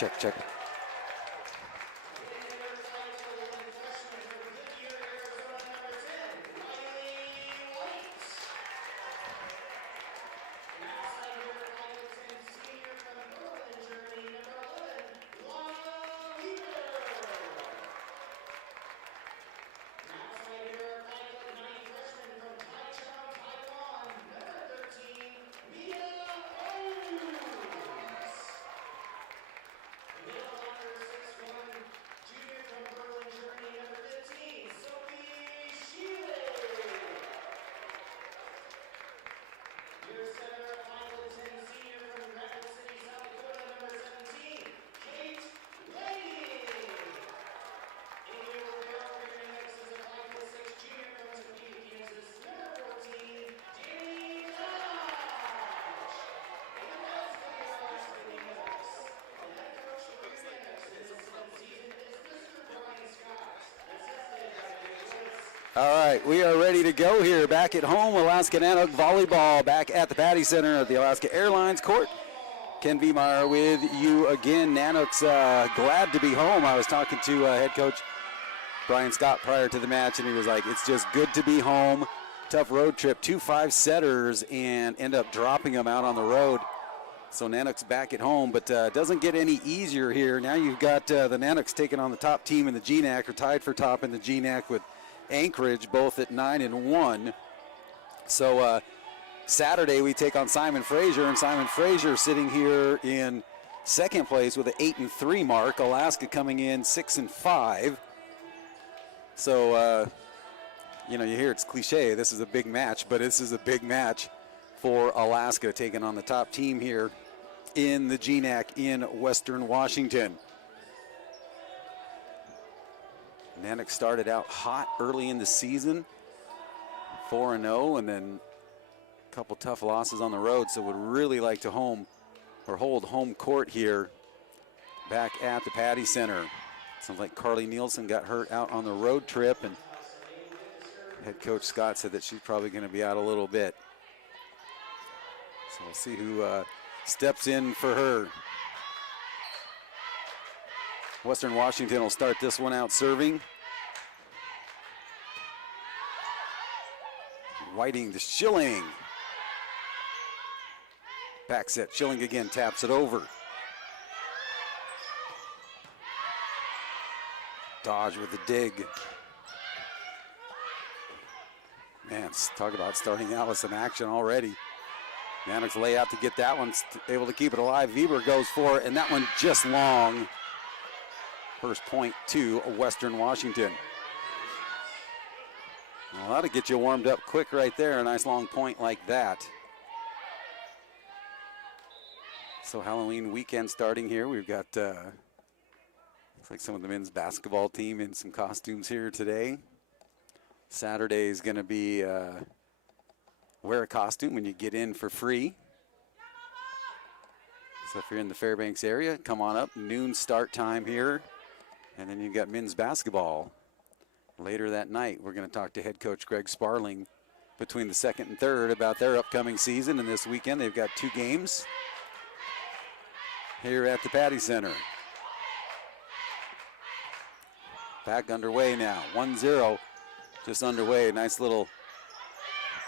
Check. All right, we are ready to go here. Back at home, Alaska Nanook volleyball back at the Patty Center at the Alaska Airlines Court. Ken Viemeyer with you again. Nanooks glad to be home. I was talking to head coach Brian Scott prior to the match, and he was like, it's just good to be home. Tough road trip, 2 5-setters, and end up dropping them out on the road. So Nanooks back at home, but doesn't get any easier here. Now you've got the Nanooks taking on the top team in the GNAC, or tied for top in the GNAC with Anchorage, both at 9-1. So Saturday we take on Simon Fraser, and Simon Fraser sitting here in second place with an 8-3 mark. Alaska coming in 6-5. So you hear it's cliche, this is a big match, but this is a big match for Alaska, taking on the top team here in the GNAC in Western Washington. Nanooks started out hot early in the season, 4-0, and then a couple tough losses on the road, so would really like to hold home court here back at the Patty Center. Sounds like Carly Nielsen got hurt out on the road trip, and head coach Scott said that she's probably going to be out a little bit. So we'll see who steps in for her. Western Washington will start this one out serving. Whiting to Schilling. Back set, Schilling again taps it over. Dodge with the dig. Man, talk about starting out with some action already. Nanooks lay out to get that one, able to keep it alive. Weber goes for it, and that one just long. First point to Western Washington. Well, that'll get you warmed up quick right there. A nice long point like that. So Halloween weekend starting here. We've got, looks like some of the men's basketball team in some costumes here today. Saturday is going to be wear a costume when you get in for free. So if you're in the Fairbanks area, come on up. Noon start time here. And then you've got men's basketball. Later that night, we're going to talk to head coach Greg Sparling between the second and third about their upcoming season. And this weekend, they've got 2 games here at the Patty Center. Back underway now, 1-0, just underway. Nice little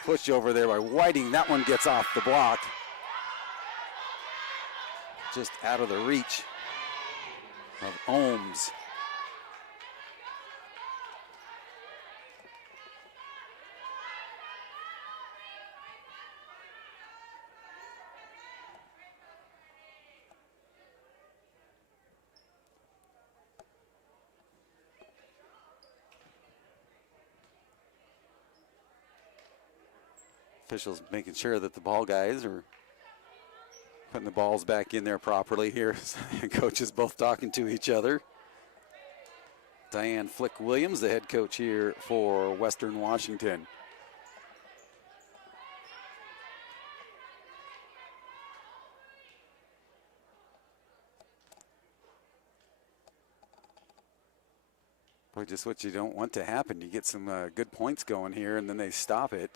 push over there by Whiting. That one gets off the block. Just out of the reach of Ohms. Officials making sure that the ball guys are putting the balls back in there properly here. Coaches both talking to each other. Diane Flick-Williams, the head coach here for Western Washington. Boy, just what you don't want to happen. You get some good points going here, and then they stop it.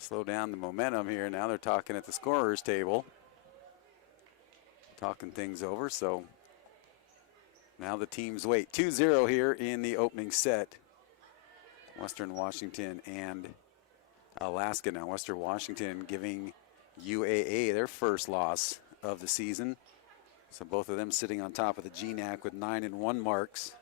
Slow down the momentum here. Now they're talking at the scorer's table. talking things over. So now the teams wait. 2-0 here in the opening set. Western Washington and Alaska. Now Western Washington giving UAA their first loss of the season. So both of them sitting on top of the GNAC with 9-1 marks.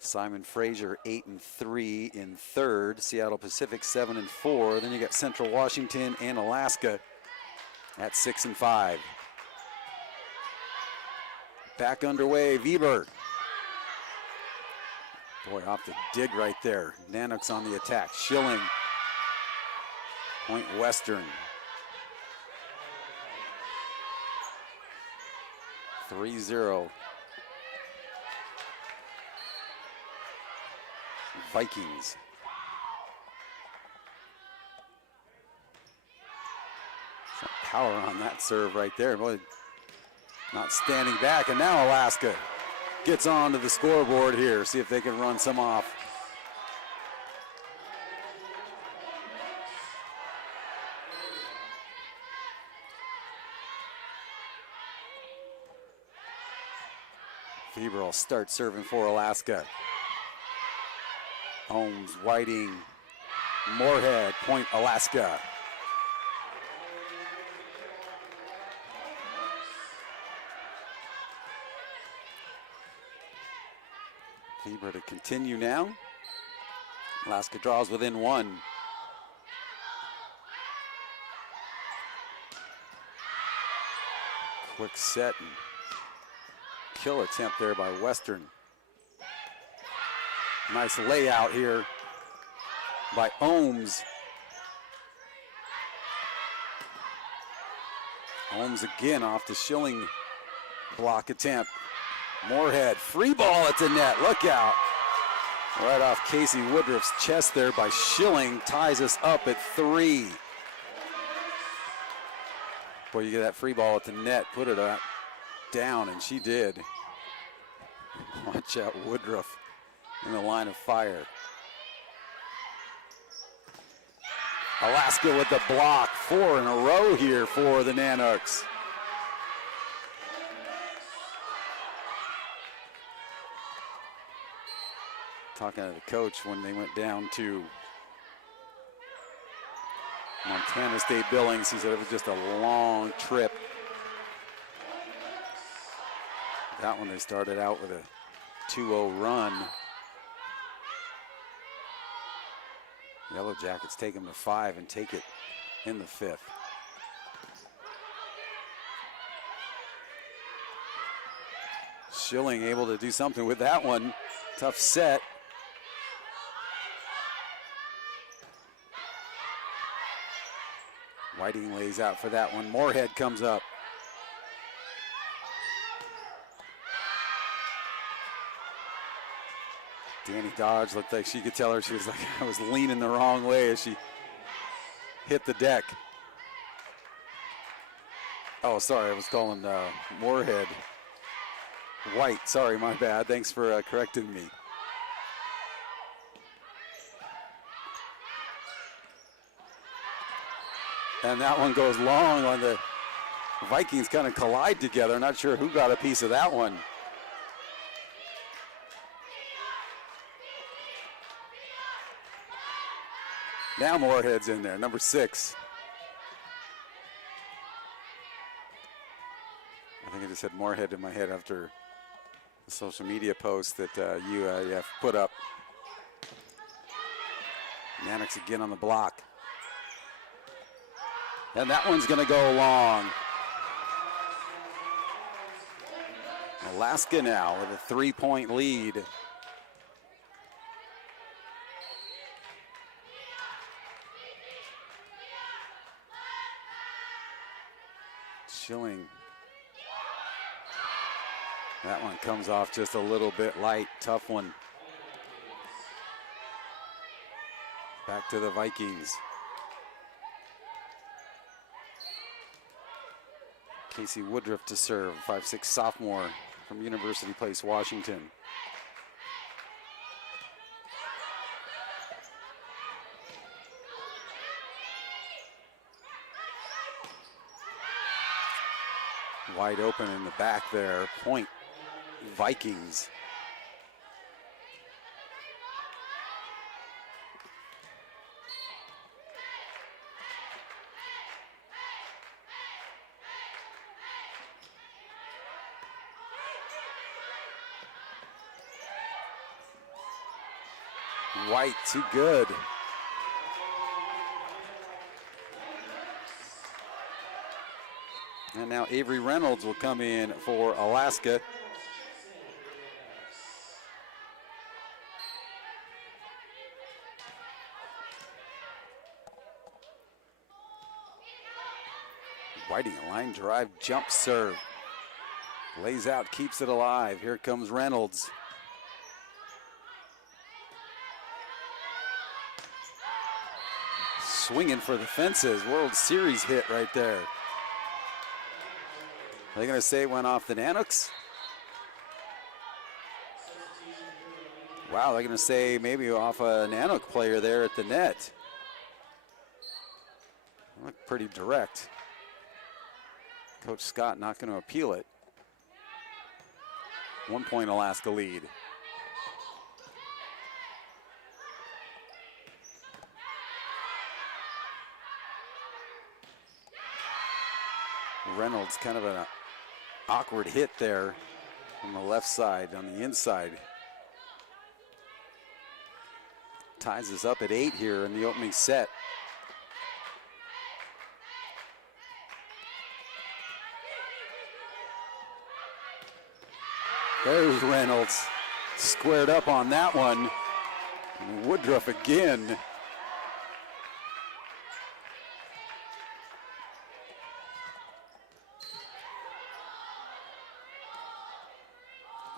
Simon Fraser 8-3 in third. Seattle Pacific 7-4. Then you got Central Washington and Alaska at 6-5. Back underway, Weber. Boy, off the dig right there. Nanooks on the attack. Schilling. Point Western. 3-0. Vikings. Some power on that serve right there. Boy, not standing back, and now Alaska gets onto the scoreboard here. See if they can run some off. Weber will start serving for Alaska. Holmes, Whiting, Moorhead, point Alaska. Weber to continue now. Alaska draws within one. Quick set and kill attempt there by Western. Nice layout here by Ohms. Ohms again off the Schilling block attempt. Moorhead, free ball at the net, look out. Right off Casey Woodruff's chest there by Schilling, ties us up at 3. Boy, you get that free ball at the net, put it down, and she did. Watch out, Woodruff in the line of fire. Alaska with the block, 4 in a row here for the Nanooks. Talking to the coach when they went down to Montana State Billings, he said it was just a long trip. That one they started out with a 2-0 run. Yellow Jackets take them to 5 and take it in the 5th. Schilling able to do something with that one. Tough set. Whiting lays out for that one. Moorhead comes up. Danny Dodge looked like she could tell her she was like, I was leaning the wrong way as she hit the deck. Oh, sorry, I was calling Moorhead White. Sorry, my bad. Thanks for correcting me. And that one goes long on the Vikings kind of collide together. Not sure who got a piece of that one. Now Moorhead's in there, number 6. I think I just had Moorhead in my head after the social media post that UAF put up. Nanooks again on the block. And that one's going to go long. Alaska now with a 3-point lead. Schilling. That one comes off just a little bit light. Tough one. Back to the Vikings. Casey Woodruff to serve, 5'6" sophomore from University Place, Washington. Wide open in the back there. Point Vikings. White, too good. And now Avery Reynolds will come in for Alaska. Whiting, a line drive jump serve. Lays out, keeps it alive. Here comes Reynolds. Swinging for the fences. World Series hit right there. Are they going to say it went off the Nanooks? Wow, they're going to say maybe off a Nanook player there at the net. Looked pretty direct. Coach Scott not going to appeal it. 1 point Alaska lead. Reynolds, kind of an awkward hit there on the left side, on the inside. Ties us up at 8 here in the opening set. There's Reynolds, squared up on that one. And Woodruff again.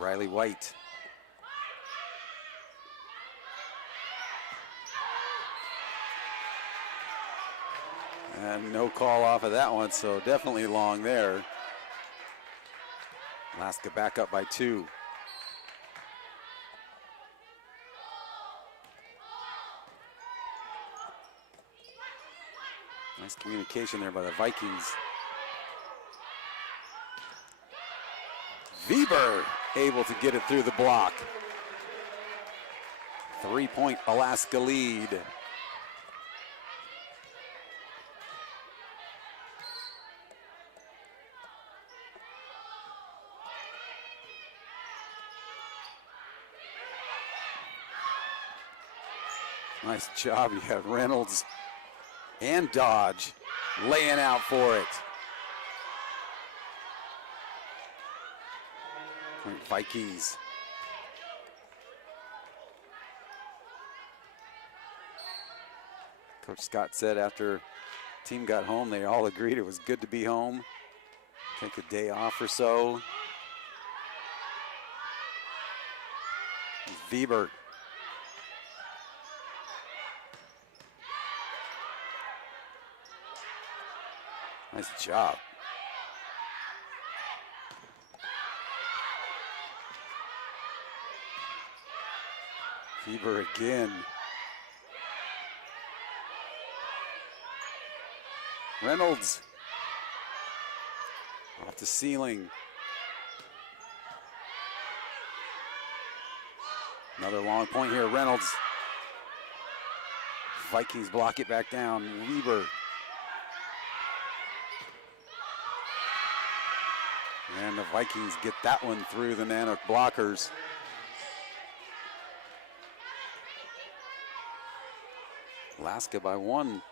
Riley White. And no call off of that one, so definitely long there. Alaska back up by 2. Nice communication there by the Vikings. Weber able to get it through the block. 3 point Alaska lead. Nice job. You have Reynolds and Dodge laying out for it. Vikings. Coach Scott said after the team got home, they all agreed it was good to be home. Take a day off or so. Weber. Nice job. Weber again. Reynolds off the ceiling. Another long point here, Reynolds. Vikings block it back down, Weber. And the Vikings get that one through the Nanook blockers. Alaska by 1.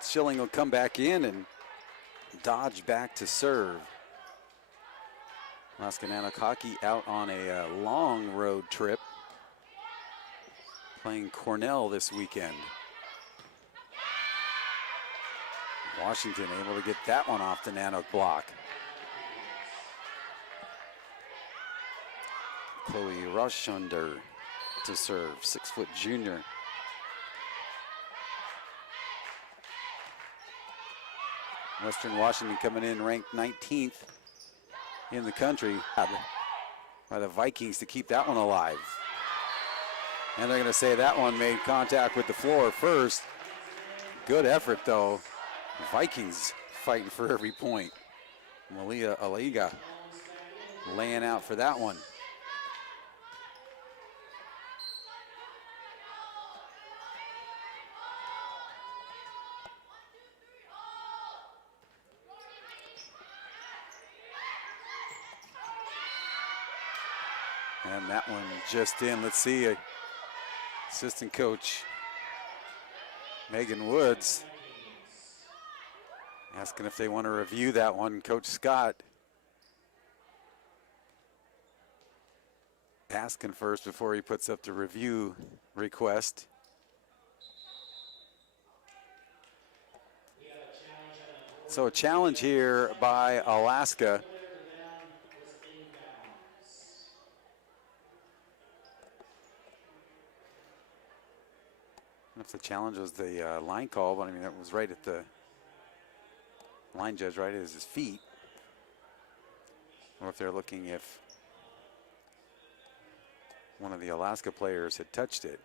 Schilling will come back in and Dodge back to serve. Alaska Nanook hockey out on a long road trip, playing Cornell this weekend. Washington able to get that one off the Nanook block. Chloe Rushunder to serve, 6-foot junior. Western Washington coming in ranked 19th in the country by the Vikings to keep that one alive. And they're going to say that one made contact with the floor first. Good effort, though. Vikings fighting for every point. Malia Aliga laying out for that one. And that one just in. Let's see. Assistant coach Megan Woods asking if they want to review that one. Coach Scott asking first before he puts up the review request. So a challenge here by Alaska. I don't know if the challenge was the line call, but I mean, that was right at the line judge, right at his feet. Or if they're looking if one of the Alaska players had touched it.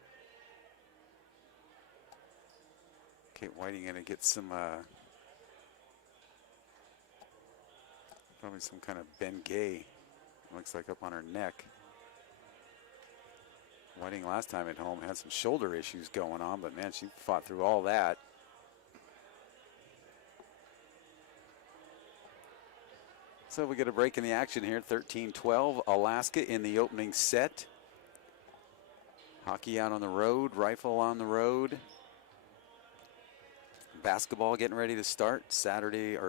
Kate Whiting gonna get some, probably some kind of Bengay, looks like up on her neck. Whiting last time at home had some shoulder issues going on, but man, she fought through all that. So we get a break in the action here, 13-12, Alaska in the opening set. Hockey out on the road, rifle on the road. Basketball getting ready to start Saturday.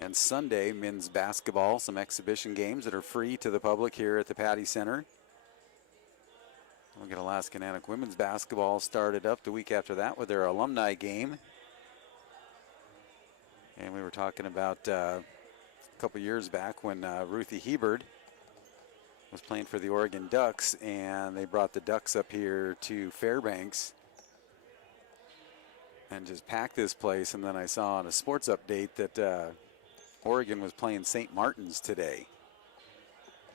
And Sunday, men's basketball, some exhibition games that are free to the public here at the Patty Center. We'll get Alaska Nanook women's basketball started up the week after that with their alumni game. And we were talking about a couple years back when Ruthie Hebert was playing for the Oregon Ducks, and they brought the Ducks up here to Fairbanks and just packed this place. And then I saw on a sports update that Oregon was playing St. Martin's today.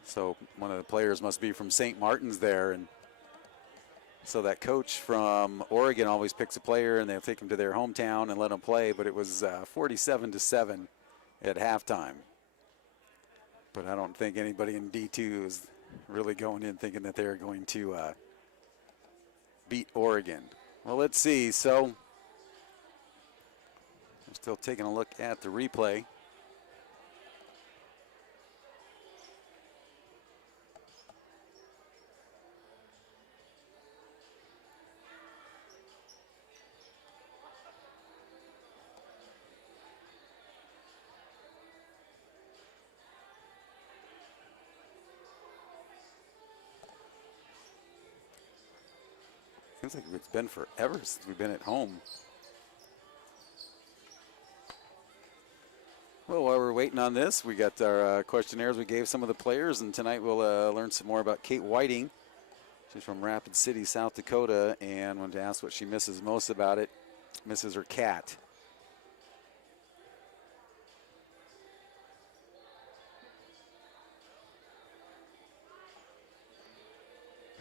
So one of the players must be from St. Martin's there. And so that coach from Oregon always picks a player and they'll take him to their hometown and let them play. But it was 47-7 at halftime. But I don't think anybody in D2 is really going in thinking that they're going to beat Oregon. Well, let's see. So I'm still taking a look at the replay. Seems like it's been forever since we've been at home. Well, while we're waiting on this, we got our questionnaires we gave some of the players, and tonight we'll learn some more about Kate Whiting. She's from Rapid City, South Dakota, and wanted to ask what she misses most about it. Misses her cat.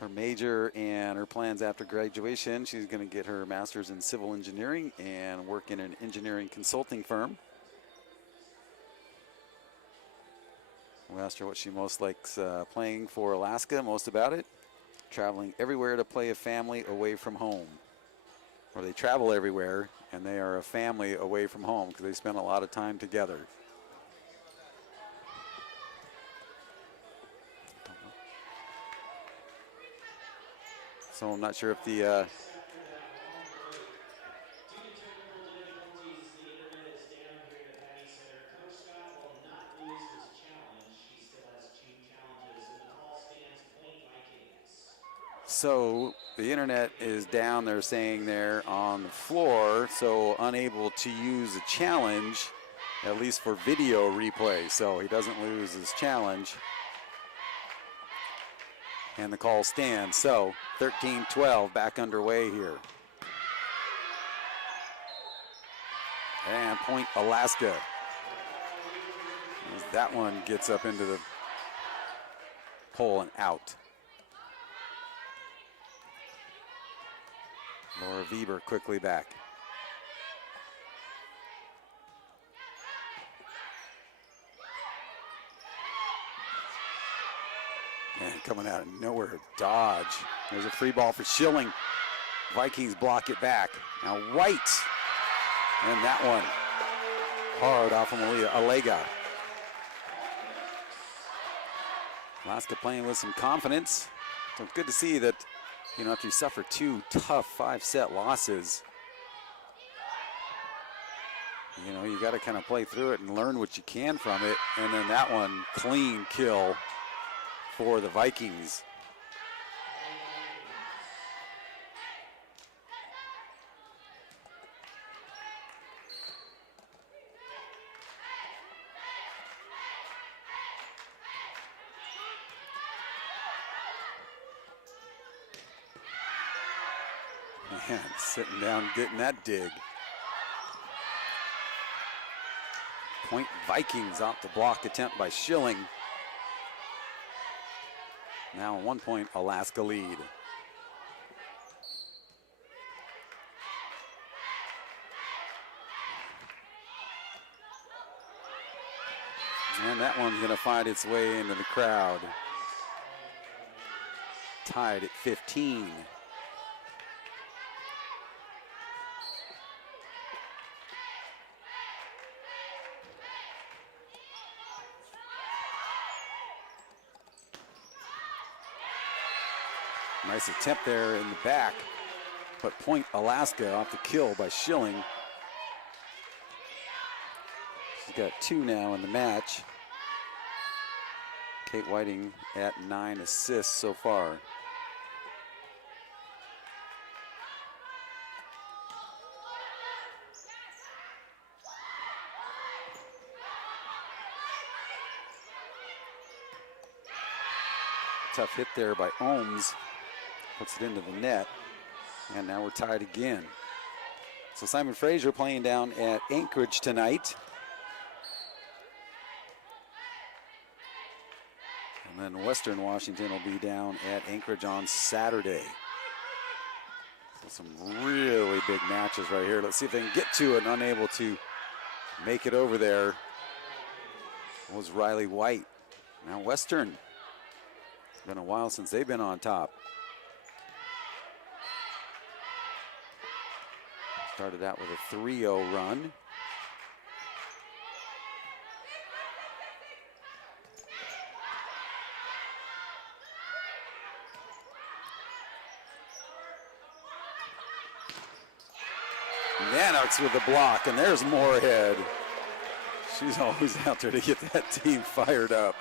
Her major and her plans after graduation, she's going to get her master's in civil engineering and work in an engineering consulting firm. We asked her what she most likes playing for Alaska, most about it. Traveling everywhere to play a family away from home. Or they travel everywhere and they are a family away from home because they spend a lot of time together. So I'm not sure if the so the internet is down, they're saying there on the floor, so unable to use a challenge, at least for video replay. So he doesn't lose his challenge. And the call stands. So 13-12 back underway here. And point Alaska. As that one gets up into the pole and out. Laura Weber quickly back. And coming out of nowhere, dodge. There's a free ball for Schilling. Vikings block it back. Now White. And that one hard off of Alega. Alaska playing with some confidence. So it's good to see that, you know, after you suffer 2 tough 5-set losses, you know, you got to kind of play through it and learn what you can from it. And then that one, clean kill for the Vikings. Man, sitting down, getting that dig. Point Vikings off the block attempt by Schilling. Now 1 point Alaska lead. And that one's gonna find its way into the crowd. Tied at 15. Nice attempt there in the back, but point Alaska off the kill by Schilling. She's got 2 now in the match. Kate Whiting at 9 assists so far. Tough hit there by Ohms. Puts it into the net, and now we're tied again. So Simon Fraser playing down at Anchorage tonight. And then Western Washington will be down at Anchorage on Saturday. So some really big matches right here. Let's see if they can get to it. Unable to make it over there was Riley White. Now Western. It's been a while since they've been on top. Started out with a 3-0 run. Nanooks with the block, and there's Moorhead. She's always out there to get that team fired up.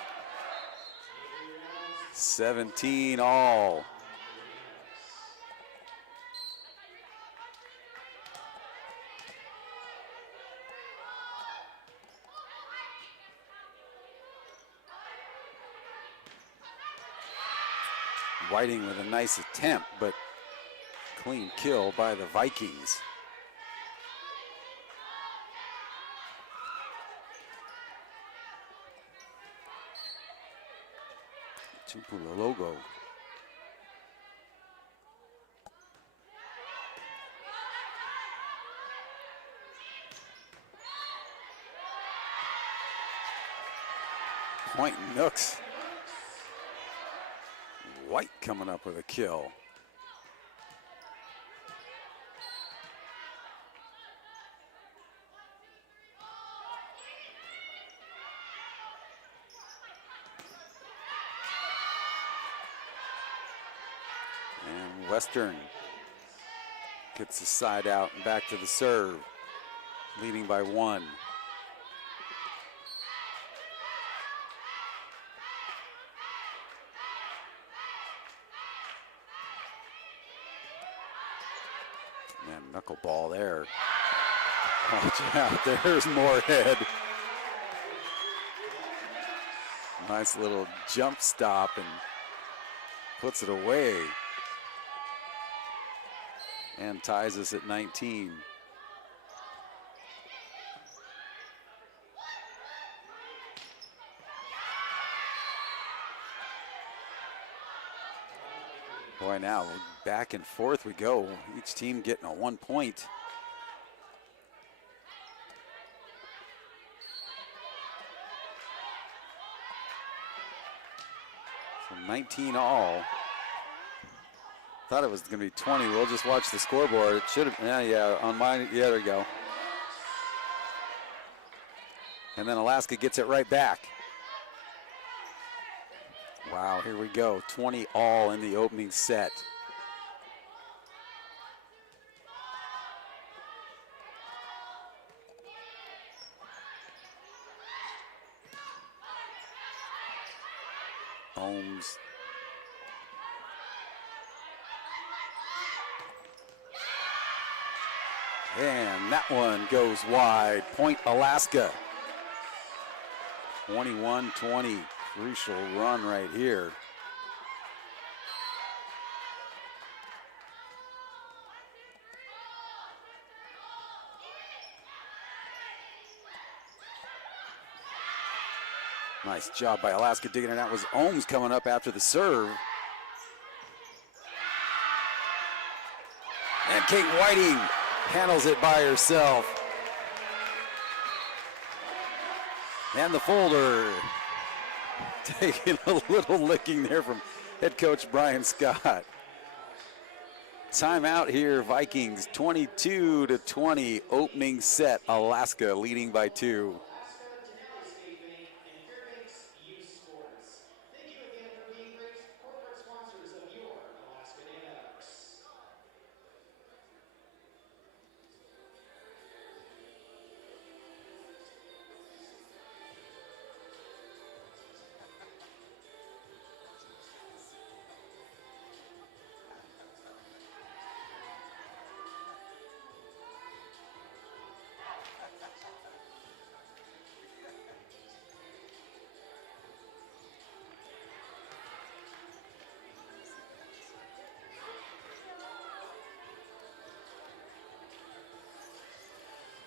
17 all. Whiting with a nice attempt, but clean kill by the Vikings. Tupulalogo. Point Nooks. White coming up with a kill. And Western gets the side out and back to the serve, leading by 1. Man, knuckleball there. Watch out, there's Moorhead. Nice little jump stop and puts it away. And ties us at 19. Boy, now back and forth we go. Each team getting a 1 point. So 19 all. Thought it was going to be 20. We'll just watch the scoreboard. It should have, yeah, on mine, yeah, there we go. And then Alaska gets it right back. Wow, here we go. 20 all in the opening set. Ohms. And that one goes wide. Point Alaska. 21-20. Crucial run right here. Nice job by Alaska digging it out. Was Ohms coming up after the serve. And Kate Whiting handles it by herself. And the folder. Taking a little licking there from head coach Brian Scott. Timeout here, Vikings 22-20, opening set, Alaska leading by 2.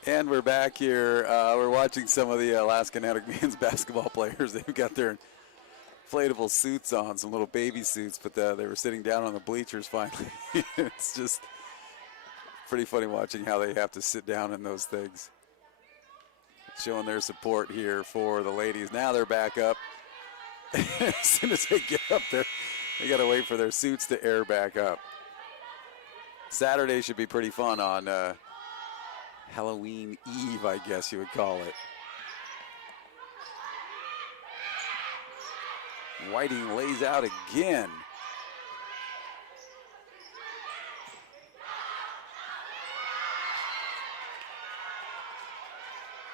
And we're back here. We're watching some of the Alaska Nanooks men's basketball players. They've got their inflatable suits on, some little baby suits, but they were sitting down on the bleachers finally. It's just pretty funny watching how they have to sit down in those things. Showing their support here for the ladies. Now they're back up. As soon as they get up there, they got to wait for their suits to air back up. Saturday should be pretty fun on Halloween Eve, I guess you would call it. Whiting lays out again.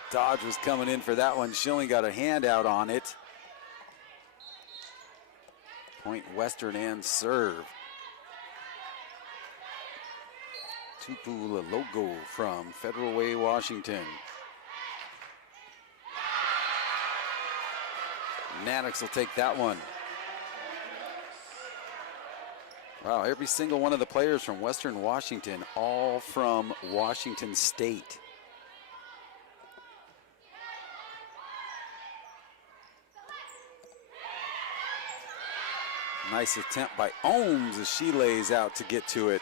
Dodge was coming in for that one. Schilling got a handout on it. Point Western and serve. Tupula logo from Federal Way, Washington. Nanooks will take that one. Wow, every single one of the players from Western Washington, all from Washington State. Nice attempt by Ohms as she lays out to get to it.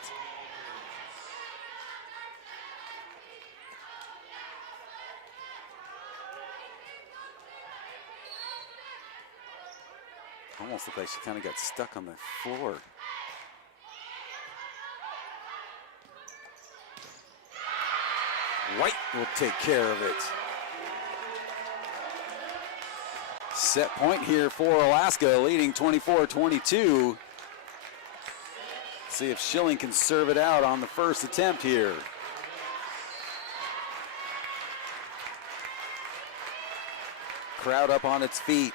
Almost looked like she kind of got stuck on the floor. White will take care of it. Set point here for Alaska, leading 24-22. See if Schilling can serve it out on the first attempt here. Crowd up on its feet.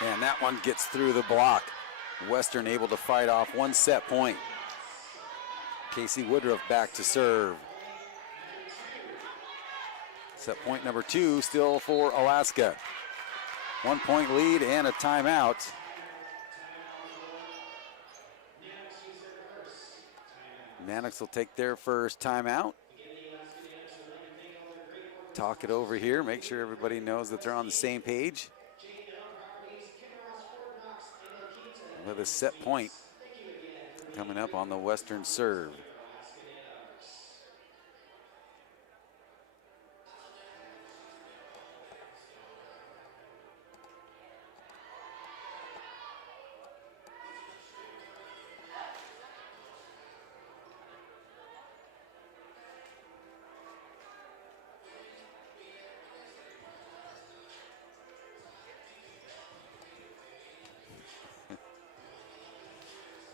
And that one gets through the block. Western able to fight off one set point. Casey Woodruff back to serve. Set point number 2 still for Alaska. 1 point lead and a timeout. Nanooks will take their first timeout. talk it over here, make sure everybody knows that they're on the same page. With a set point coming up on the Western serve.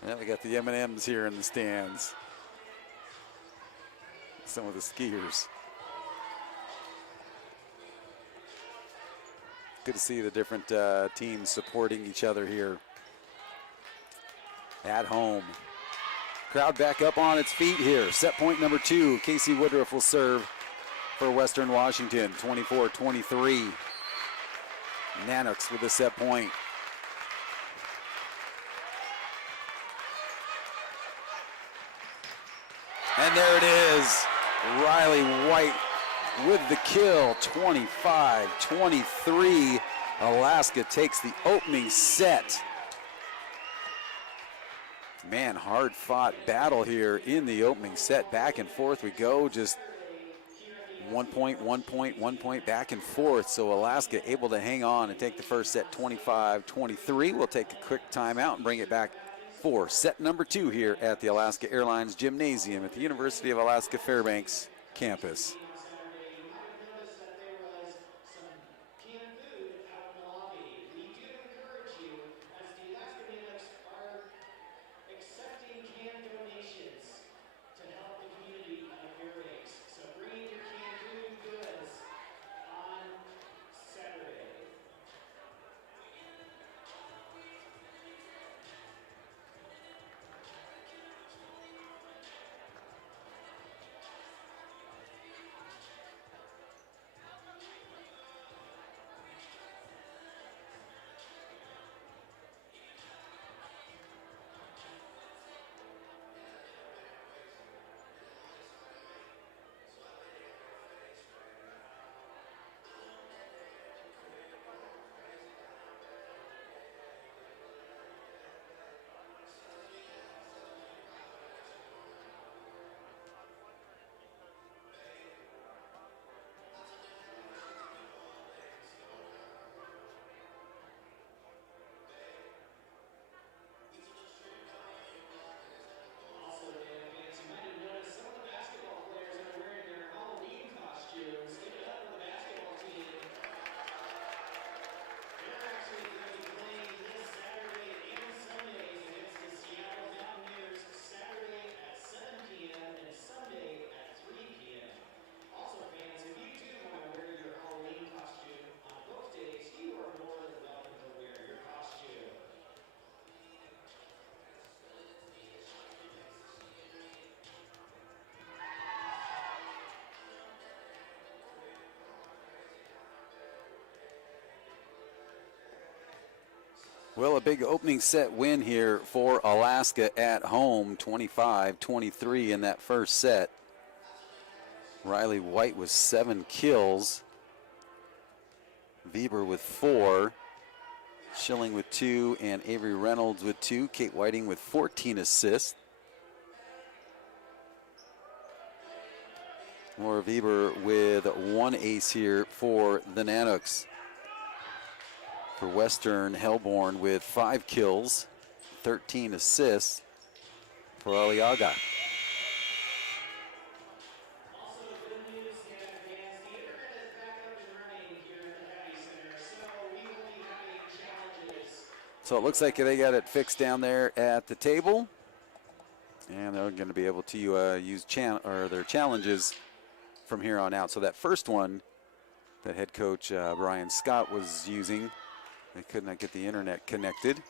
Yeah, we got the M&Ms here in the stands. Some of the skiers. Good to see the different teams supporting each other here at home. Crowd back up on its feet here. Set point number 2. Casey Woodruff will serve for Western Washington, 24-23. Nanooks with the set point. And there it is. Riley White with the kill, 25-23. Alaska takes the opening set. Man, hard-fought battle here in the opening set. Back and forth we go, just 1 point, 1 point, 1 point, back and forth. So Alaska able to hang on and take the first set 25-23. We'll take a quick timeout and bring it back for set number 2 here at the Alaska Airlines Gymnasium at the University of Alaska Fairbanks campus. Well, a big opening set win here for Alaska at home, 25-23 in that first set. Riley White with 7 kills. Weber with 4. Schilling with 2 and Avery Reynolds with 2. Kate Whiting with 14 assists. Laura Weber with 1 ace here for the Nanooks. For Western, Hellborn with 5 kills, 13 assists for Aliaga. So it looks like they got it fixed down there at the table, and they're going to be able to use their challenges from here on out. So that first one that head coach Brian Scott was using, they could not get the internet connected,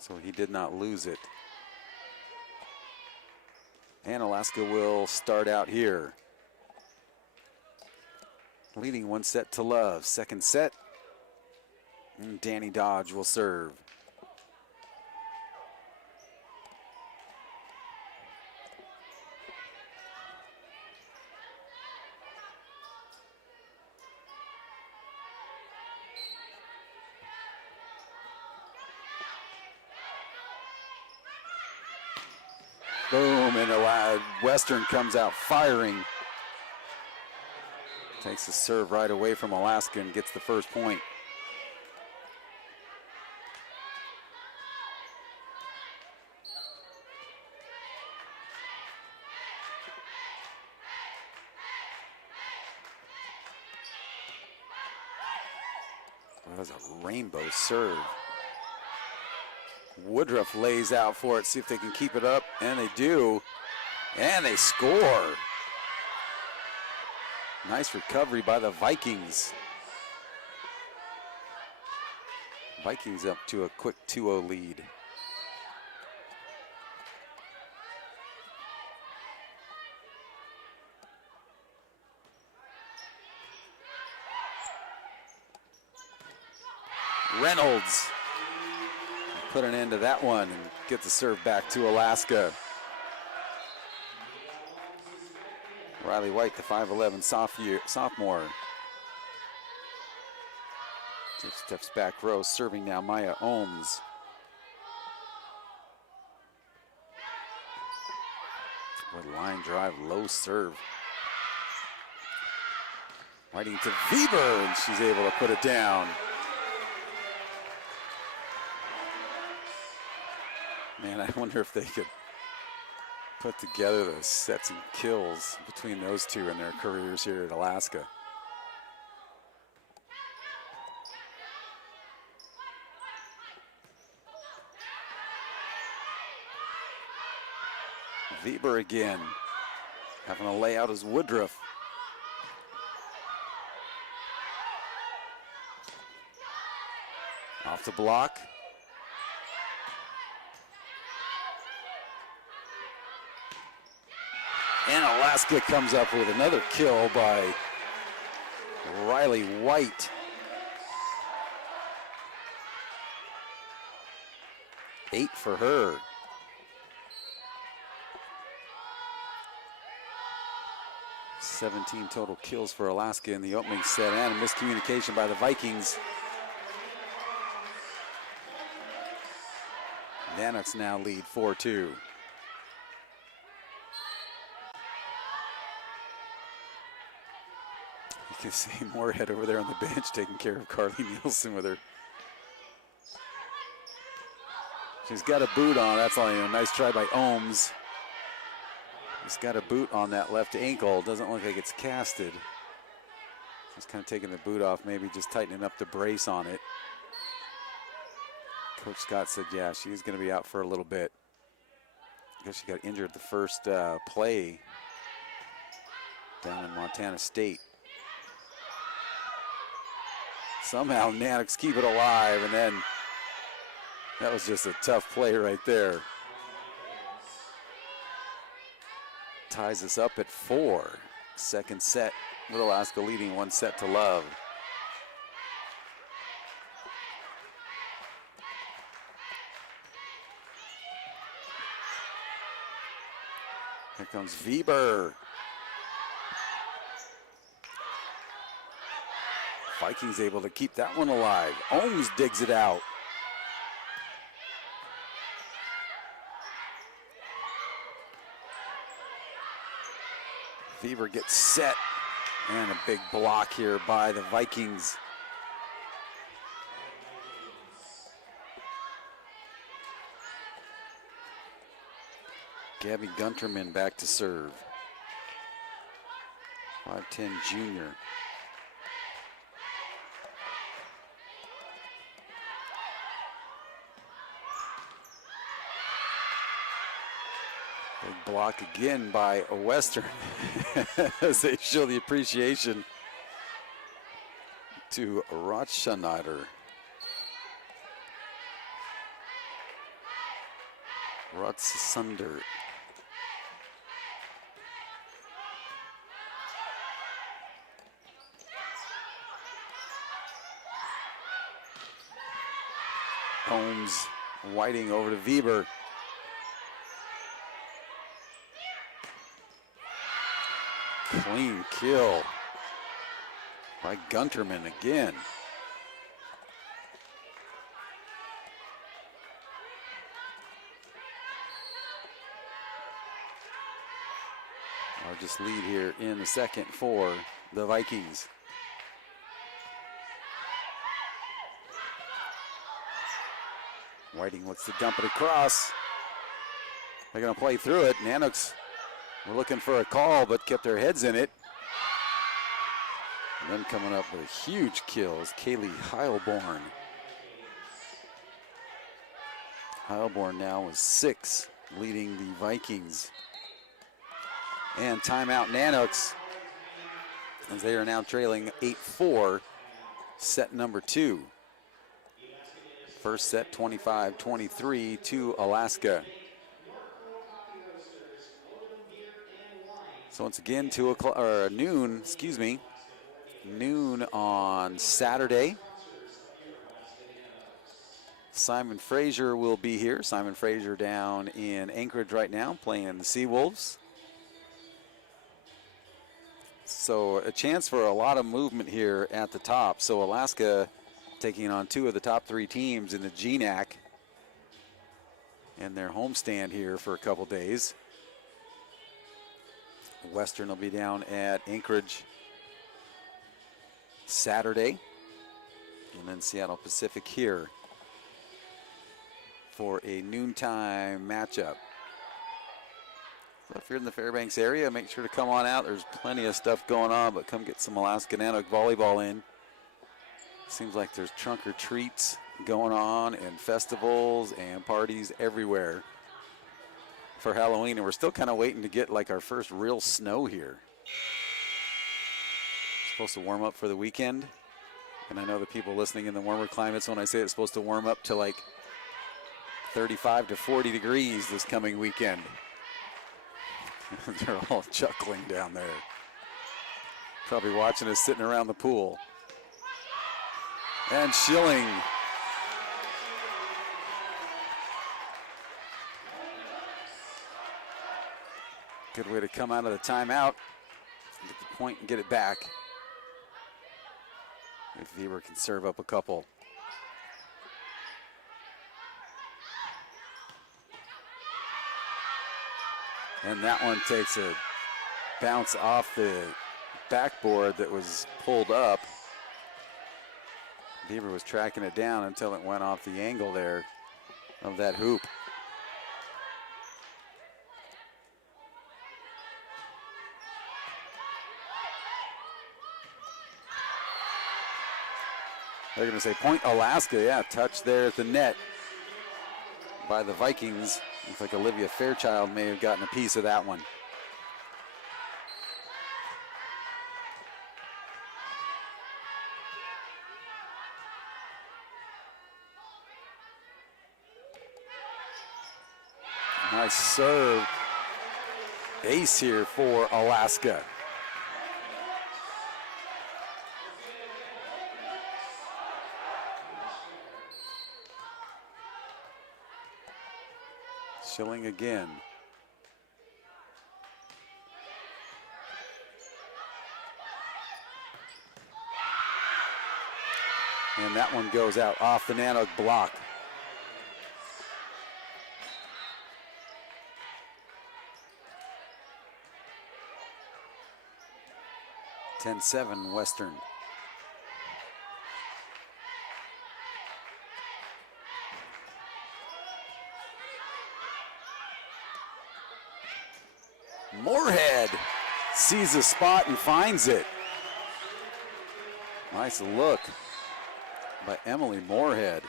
so he did not lose it. And Alaska will start out here, leading 1-0. Second set, and Danny Dodge will serve. Boom, and Western comes out firing. Takes the serve right away from Alaska and gets the first point. That was a rainbow serve. Woodruff lays out for it, see if they can keep it up, and they do, and they score. Nice recovery by the Vikings. Vikings up to a quick 2-0 lead. Reynolds put an end to that one and get the serve back to Alaska. Riley White, the 5'11" sophomore. Steps back row, serving now Maya Ohms. What line drive, low serve. Whiting to Weber, and she's able to put it down. Man, I wonder if they could put together the sets and kills between those two in their careers here at Alaska. Weber again, having a layout as Woodruff. Off the block. And Alaska comes up with another kill by Riley White. Eight for her. $17 total kills for Alaska in the opening set, and a miscommunication by the Vikings. Nanooks now lead 4-2. You can see Moorhead over there on the bench taking care of Carly Nielsen with her. She's got a boot on. That's all, a nice try by Ohms. She's got a boot on that left ankle. Doesn't look like it's casted. Just kind of taking the boot off, maybe just tightening up the brace on it. Coach Scott said, yeah, she's going to be out for a little bit. I guess she got injured the first play down in Montana State. Somehow Nanooks keep it alive, and then that was just a tough play right there. Ties us up at 4. Second set with Alaska leading 1-0. Here comes Weber. Vikings able to keep that one alive. Ohms digs it out. Weber gets set, and a big block here by the Vikings. Gabby Gunterman back to serve. 5'10" junior. Big block again by a Western as they show the appreciation to Rotschneider. Rotsunder. Ohms, Whiting over to Weber. Clean kill by Gunterman again. Largest lead here in the second for the Vikings. Whiting looks to dump it across. They're going to play through it. Nanooks were looking for a call, but kept their heads in it. And then coming up with a huge kill is Kaylee Heilborn. Heilborn now is 6, leading the Vikings. And timeout Nanooks, as they are now trailing 8-4, set number 2. First set 25-23 to Alaska. So once again, 2 o'clock or noon, noon on Saturday. Simon Fraser will be here. Simon Fraser down in Anchorage right now, playing the Seawolves. So a chance for a lot of movement here at the top. So Alaska taking on 2 of the top 3 teams in the GNAC and their homestand here for a couple days. Western will be down at Anchorage Saturday, and then Seattle Pacific here for a noontime matchup. So if you're in the Fairbanks area, make sure to come on out. There's plenty of stuff going on, but come get some Alaska Nanook volleyball in. Seems like there's trunk or treats going on and festivals and parties everywhere for Halloween, and we're still kind of waiting to get like our first real snow here. Supposed to warm up for the weekend, and I know the people listening in the warmer climates, when I say it's supposed to warm up to like 35 to 40 degrees this coming weekend. They're all chuckling down there, probably watching us sitting around the pool. And Schilling good way to come out of the timeout, get the point and get it back. If Weber can serve up a couple. And that one takes a bounce off the backboard that was pulled up. Beaver was tracking it down until it went off the angle there of that hoop. They're going to say point Alaska. Yeah, touch there at the net by the Vikings. Looks like Olivia Fairchild may have gotten a piece of that one. Nice serve. Ace here for Alaska. Schilling again. And that one goes out off the Nanook block. (10-7) Western. Moorhead sees a spot and finds it. Nice look by Emily Moorhead.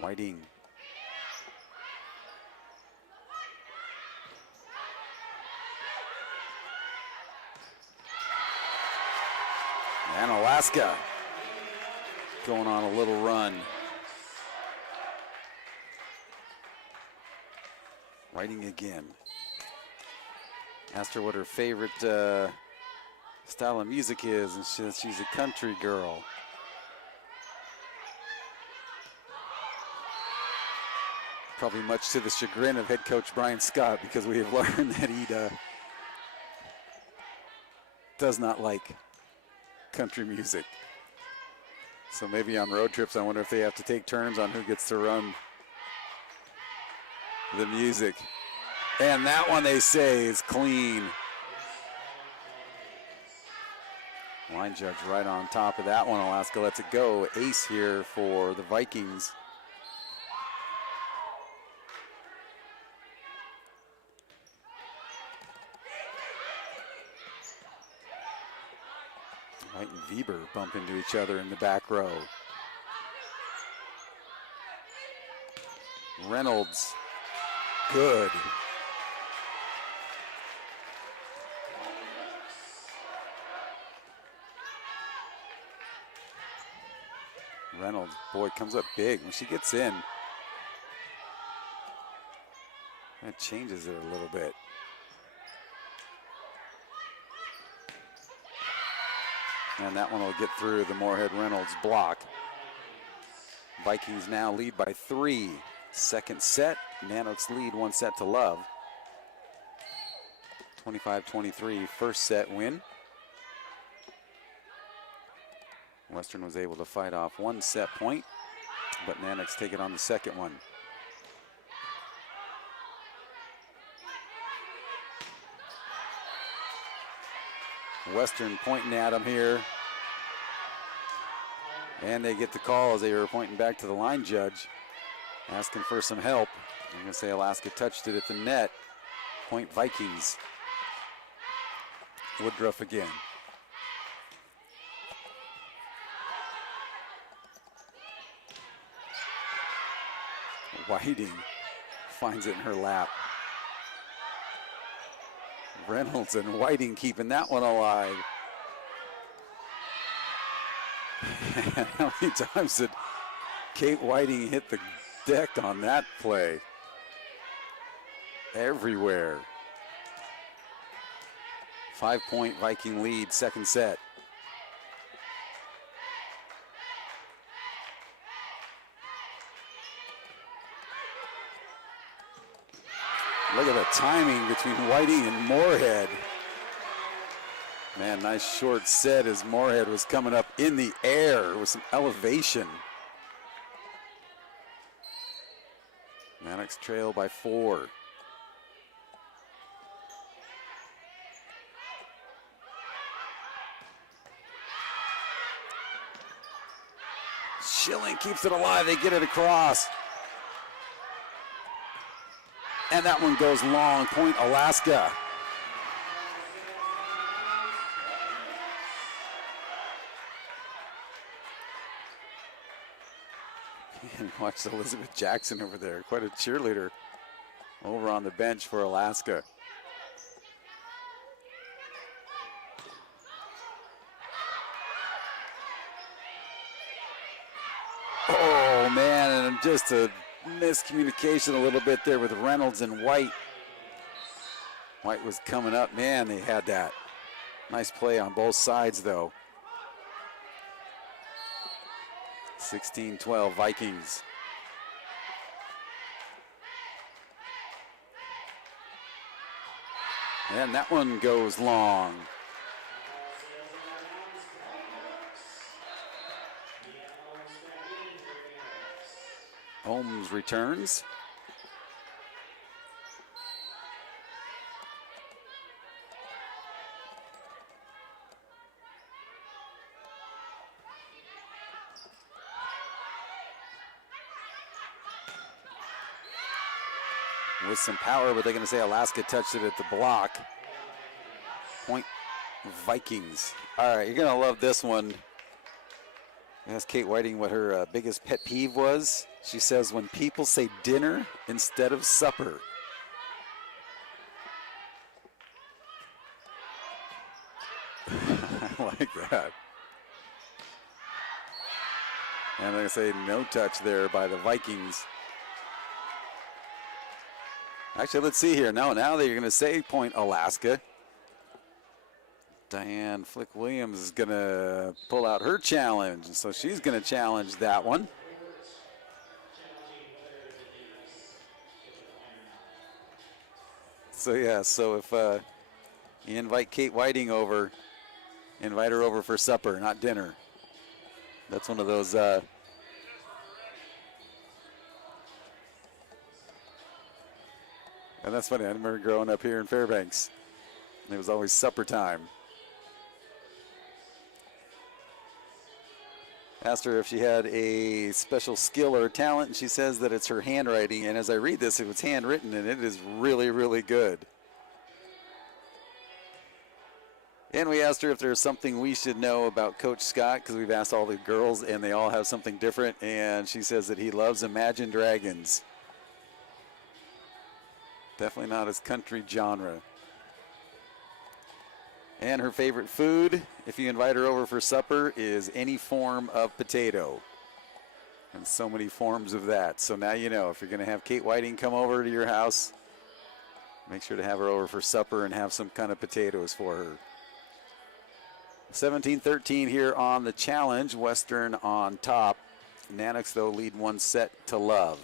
Whiting. And Alaska going on a little run. Whiting again. Asked her what her favorite style of music is, and she says she's a country girl. Probably much to the chagrin of head coach Brian Scott, because we have learned that he does not like country music. So maybe on road trips, I wonder if they have to take turns on who gets to run the music. And that one, they say, is clean. Line judge right on top of that one. Alaska lets it go. Ace here for the Vikings. White and Weber bump into each other in the back row. Reynolds, good. Reynolds, boy, comes up big when she gets in. That changes it a little bit. And that one will get through the Moorhead-Reynolds block. Vikings now lead by 3. Second set, Nanooks lead 1 set to love. 25-23, first set win. Western was able to fight off 1 set point, but Nanooks take it on the second one. Western pointing at him here. And they get the call as they were pointing back to the line judge, asking for some help. I'm going to say Alaska touched it at the net. Point Vikings. Woodruff again. Whiting finds it in her lap. Reynolds and Whiting keeping that one alive. How many times did Kate Whiting hit the deck on that play? Everywhere. 5-point Viking lead, second set. Look at the timing between Whiting and Moorhead. Man, nice short set as Moorhead was coming up in the air with some elevation. Nanooks trail by 4. Schilling keeps it alive. They get it across. And that one goes long. Point Alaska. And watch Elizabeth Jackson over there. Quite a cheerleader over on the bench for Alaska. Oh, man, and just a miscommunication a little bit there with Reynolds and White. White was coming up. Man, they had that. Nice play on both sides, though. 16-12 Vikings. And that one goes long. Holmes returns. With some power, but they're going to say Alaska touched it at the block. Point Vikings. All right, you're going to love this one. I asked Kate Whiting what her biggest pet peeve was. She says when people say dinner instead of supper. I like that. And they're going to say no touch there by the Vikings. Actually, let's see here. Now they're going to say point Alaska. Diane Flick-Williams is going to pull out her challenge. So she's going to challenge that one. So, yeah, so if you invite Kate Whiting over, invite her over for supper, not dinner. That's one of those and that's funny. I remember growing up here in Fairbanks. It was always supper time. Asked her if she had a special skill or talent, and she says that it's her handwriting. And as I read this, it was handwritten, and it is really, really good. And we asked her if there's something we should know about Coach Scott, because we've asked all the girls, and they all have something different. And she says that he loves Imagine Dragons. Definitely not his country genre. And her favorite food, if you invite her over for supper, is any form of potato. And so many forms of that. So now you know, if you're going to have Kate Whiting come over to your house, make sure to have her over for supper and have some kind of potatoes for her. 17-13 here on the challenge. Western on top. Nanooks, though, lead 1-0.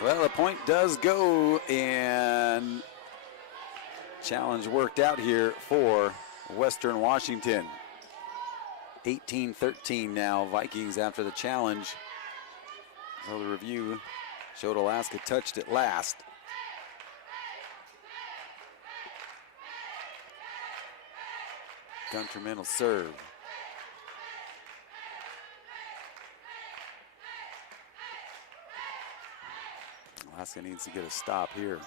Well, the point does go, and challenge worked out here for Western Washington. 18-13 now, Vikings after the challenge. So the review showed Alaska touched it last. Gunterman will serve. Alaska needs to get a stop here.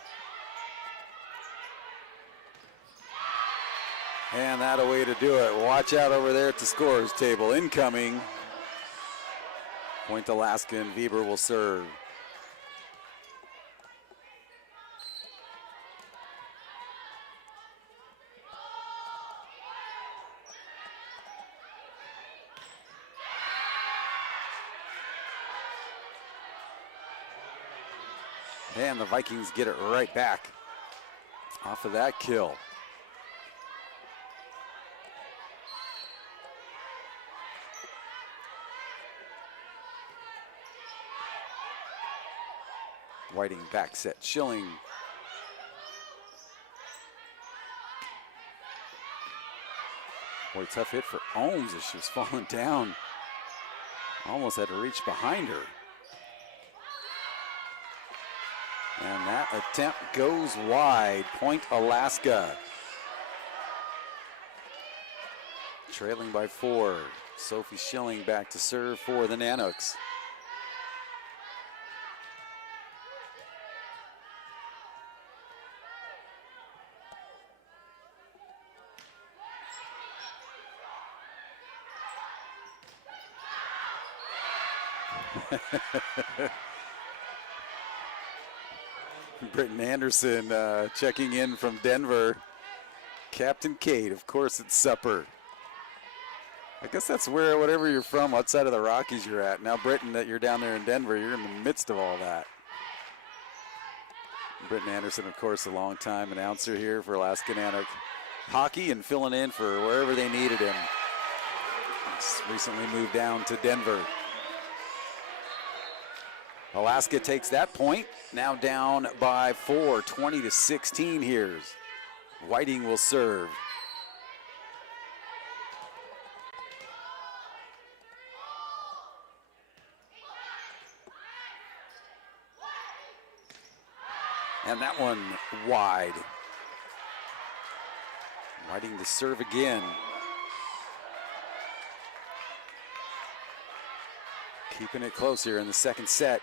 And that a way to do it. Watch out over there at the scorers table. Incoming. Point Alaska, and Weber will serve. And the Vikings get it right back off of that kill. Whiting back set, Schilling. Boy, tough hit for Ohms as she was falling down. Almost had to reach behind her. And that attempt goes wide. Point Alaska. Trailing by 4. Sophie Schilling back to serve for the Nanooks. Britton Anderson checking in from Denver. Captain Kate, of course it's supper. I guess that's where, whatever you're from, outside of the Rockies you're at. Now, Britton, that you're down there in Denver, you're in the midst of all that. Britton Anderson, of course, a longtime announcer here for Alaska Nanook hockey and filling in for wherever they needed him. He's recently moved down to Denver. Alaska takes that point, now down by 4, 20-16 here. Whiting will serve. And that one wide. Whiting to serve again. Keeping it close here in the second set.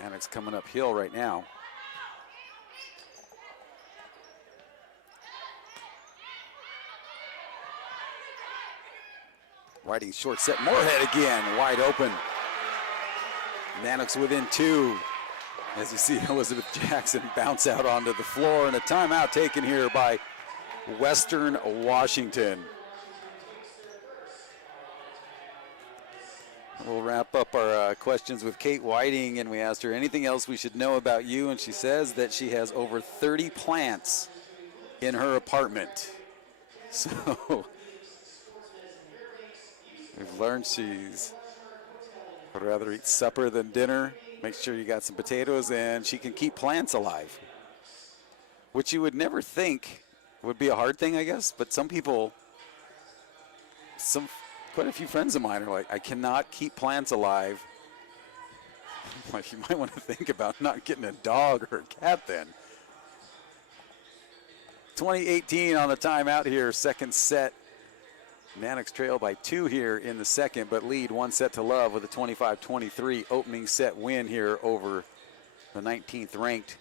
Nanooks coming uphill right now. Whiting short set, Moorhead again, wide open. Nanooks within 2. As you see Elizabeth Jackson bounce out onto the floor, and a timeout taken here by Western Washington. We'll wrap up our questions with Kate Whiting, and we asked her anything else we should know about you, and she says that she has over 30 plants in her apartment. So we've learned she's would rather eat supper than dinner. Make sure you got some potatoes, and she can keep plants alive, which you would never think would be a hard thing, I guess. But some people, quite a few friends of mine are like, I cannot keep plants alive. Like, you might want to think about not getting a dog or a cat then. 2018 on the timeout here, second set. Nanooks trail by 2 here in the second, but lead 1-0 with a 25-23 opening set win here over the 19th ranked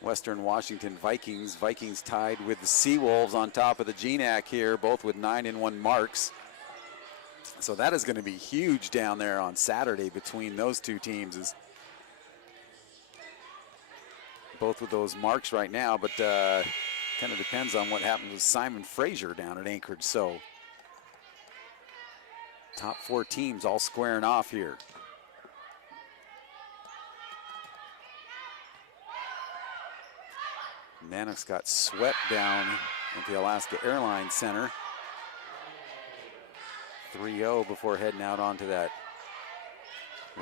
Western Washington Vikings. Vikings tied with the Seawolves on top of the GNAC here, both with 9-1 marks. So that is going to be huge down there on Saturday between those two teams. Is both with those marks right now, but kind of depends on what happens with Simon Fraser down at Anchorage. So top 4 teams all squaring off here. Nanooks got swept down at the Alaska Airlines Center. 3-0 before heading out onto that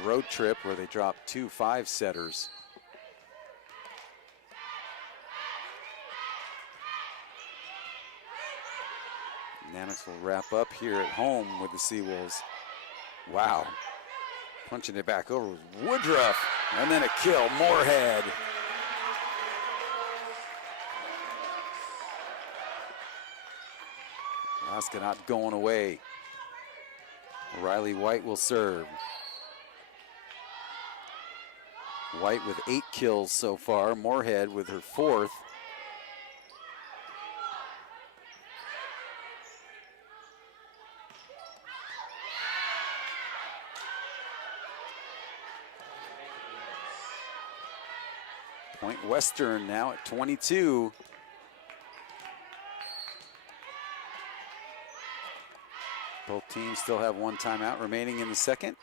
road trip where they dropped 2 5-setters. Nanooks will wrap up here at home with the Seawolves. Wow. Punching it back over with Woodruff. And then a kill, Moorhead. Alaska not going away. Riley White will serve. White with 8 kills so far. Moorhead with her 4th. Point Western now at 22. Both teams still have 1 timeout remaining in the second.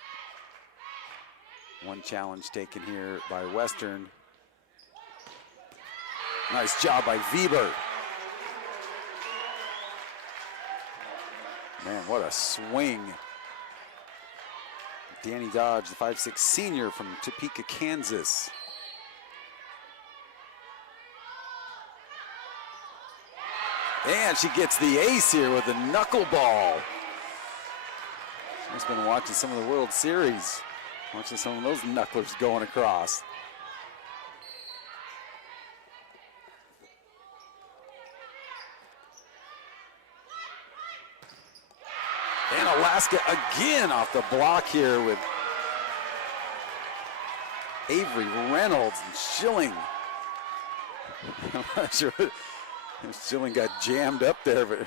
1 challenge taken here by Western. Nice job by Weber. Man, what a swing. Danny Dodge, the 5'6" senior from Topeka, Kansas. And she gets the ace here with a knuckleball. She's been watching some of the World Series, watching some of those knucklers going across. And Alaska again off the block here with Avery Reynolds and Schilling. I'm not sure if Schilling got jammed up there, but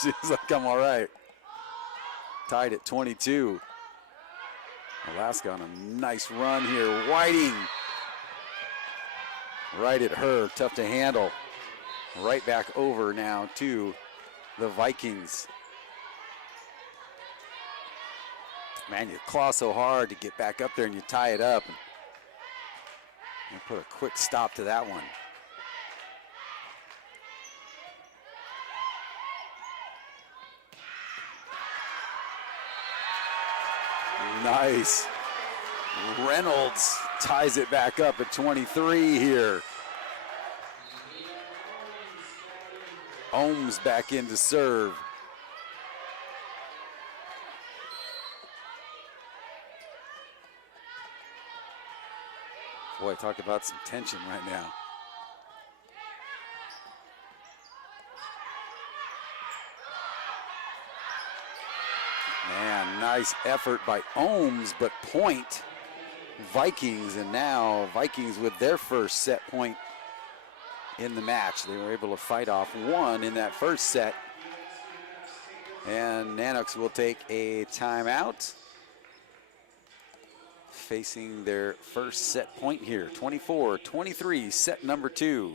she was like, I'm all right. Tied at 22. Alaska on a nice run here. Whiting right at her, tough to handle. Right back over now to the Vikings. Man, you claw so hard to get back up there and you tie it up. And put a quick stop to that one. Nice. Reynolds ties it back up at 23 here. Ohms back in to serve. Boy, talk about some tension right now. Man, nice effort by Ohms, but point Vikings, and now Vikings with their first set point in the match. They were able to fight off 1 in that first set And Nanooks will take a timeout, facing their first set point here. 24-23, set number 2.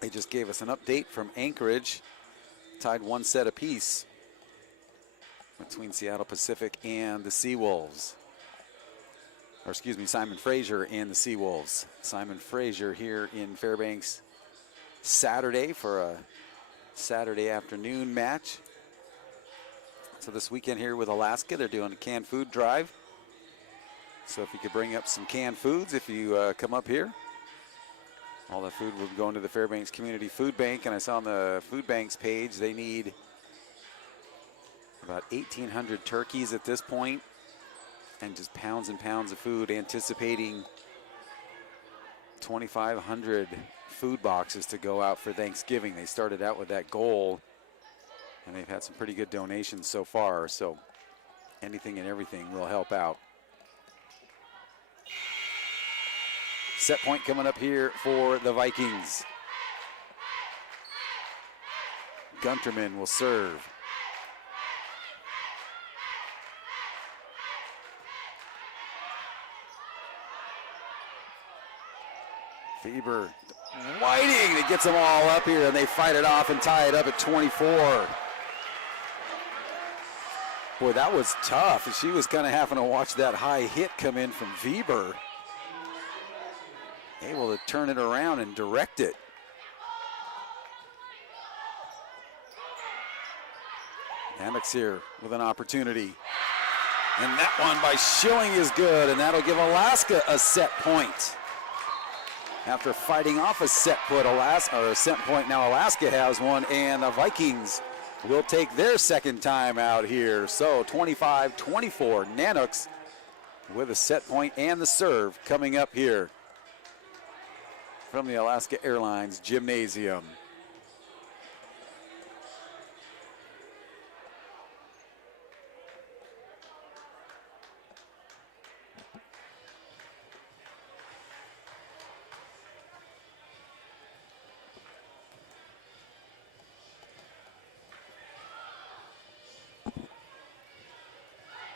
They just gave us an update from Anchorage, tied 1 set apiece between Seattle Pacific and the Seawolves. Or excuse me, Simon Fraser and the Seawolves. Simon Fraser here in Fairbanks Saturday for a Saturday afternoon match. So this weekend here with Alaska, they're doing a canned food drive. So if you could bring up some canned foods if you come up here. All that food will be going to the Fairbanks Community Food Bank, and I saw on the food bank's page they need about 1,800 turkeys at this point, and just pounds and pounds of food, anticipating 2,500 food boxes to go out for Thanksgiving. They started out with that goal, and they've had some pretty good donations so far, so anything and everything will help out. Set point coming up here for the Vikings. Gunterman will serve. Feber, Whiting, it gets them all up here, and they fight it off and tie it up at 24. Boy, that was tough. She was kind of having to watch that high hit come in from Weber. Able to turn it around and direct it. Nanooks here with an opportunity. And that one by Schilling is good, and that'll give Alaska a set point. After fighting off a set point, now Alaska has one, and the Vikings will take their second time out here. So 25-24, Nanooks with a set point and the serve coming up here from the Alaska Airlines Gymnasium.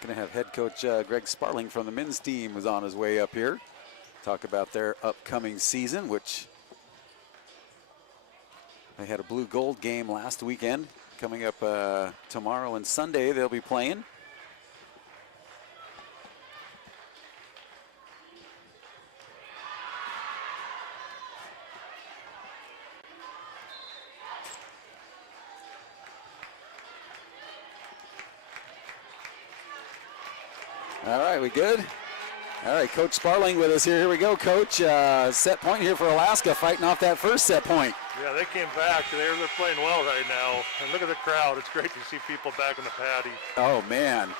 Going to have head coach Greg Sparling from the men's team was on his way up here. Talk about their upcoming season, which they had a blue gold game last weekend. Coming up tomorrow and Sunday, they'll be playing. All right, we good? All right, Coach Sparling with us here. Here we go, Coach. Set point here for Alaska, fighting off that first set point. Yeah, they came back. They're playing well right now. And look at the crowd. It's great to see people back in the paddy. Oh, man.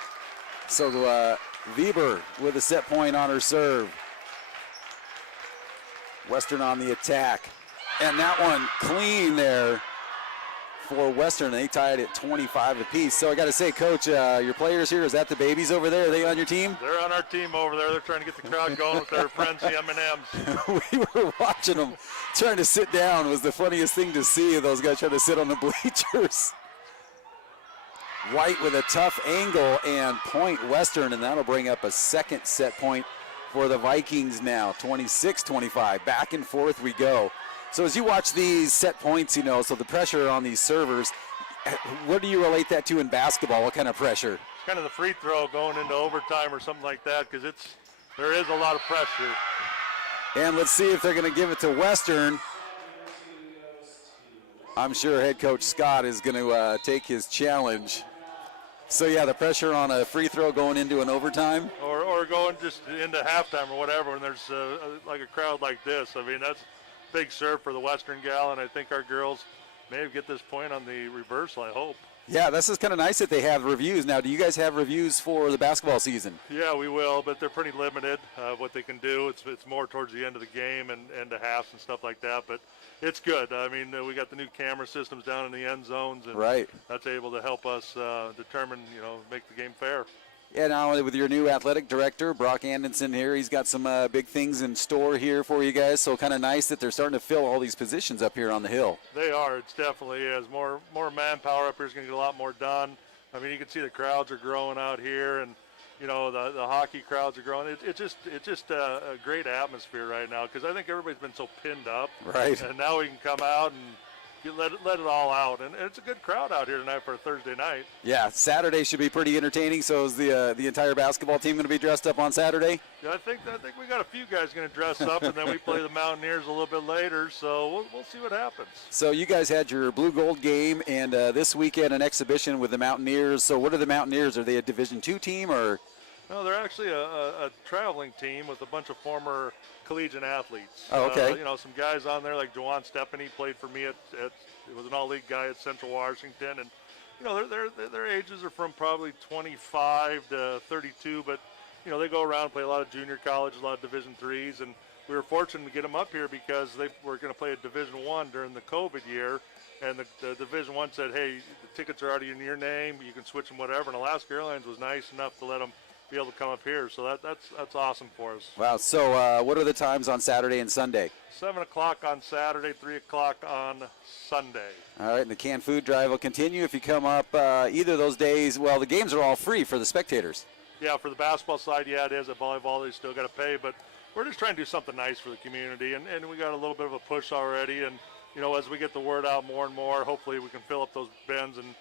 So Weber with a set point on her serve. Western on the attack. And that one clean there for Western. They tied at 25 apiece. So I got to say, Coach, your players here, is that the babies over there? Are they on your team? They're on our team over there. They're trying to get the crowd going with their friends, the M&Ms. We were watching them trying to sit down. It was the funniest thing to see, those guys trying to sit on the bleachers. White with a tough angle and point Western, and that'll bring up a second set point for the Vikings now. 26-25. Back and forth we go. So as you watch these set points, so the pressure on these servers, what do you relate that to in basketball? What kind of pressure? It's kind of the free throw going into overtime or something like that, because there is a lot of pressure. And let's see if they're going to give it to Western. I'm sure head coach Scott is going to take his challenge. So yeah, the pressure on a free throw going into an overtime? Or going just into halftime or whatever, and there's like a crowd like this. I mean, that's big serve for the Western gal, and I think our girls may get this point on the reversal, I hope. Yeah, this is kind of nice that they have reviews. Now, do you guys have reviews for the basketball season? Yeah, we will, but they're pretty limited, what they can do. It's more towards the end of the game and the halves and stuff like that, but it's good. I mean, we got the new camera systems down in the end zones, and right. That's able to help us determine, make the game fair. Yeah, now with your new athletic director, Brock Anderson here, he's got some big things in store here for you guys. So kind of nice that they're starting to fill all these positions up here on the hill. They are. It's definitely is. More manpower up here is going to get a lot more done. I mean, you can see the crowds are growing out here, and you know the hockey crowds are growing. It's just a great atmosphere right now because I think everybody's been so pinned up. Right. And now we can come out and let it all out, and it's a good crowd out here tonight for a Thursday night. Yeah, Saturday should be pretty entertaining. So is the entire basketball team going to be dressed up on Saturday? Yeah, I think we got a few guys going to dress up, and then we play the Mountaineers a little bit later. So we'll see what happens. So you guys had your blue gold game, and this weekend an exhibition with the Mountaineers. So what are the Mountaineers? Are they a Division II team or? No, they're actually a traveling team with a bunch of former collegiate athletes. Oh, okay. Some guys on there like Jawan Stephanie played for me it was an all-league guy at Central Washington, and their ages are from probably 25 to 32, but they go around and play a lot of junior college, a lot of Division IIIs, and we were fortunate to get them up here because they were going to play at Division I during the COVID year, and the Division I said, hey, the tickets are already in your name, you can switch them whatever, and Alaska Airlines was nice enough to let them be able to come up here, so that's awesome for us. Wow. So what are the times on Saturday and Sunday? 7 o'clock on Saturday, 3 o'clock on Sunday. All right, and the canned food drive will continue if you come up either of those days. Well, the games are all free for the spectators. Yeah, for the basketball side, yeah, it is. At volleyball, they still got to pay, but we're just trying to do something nice for the community, and we got a little bit of a push already, and as we get the word out more and more, hopefully we can fill up those bins and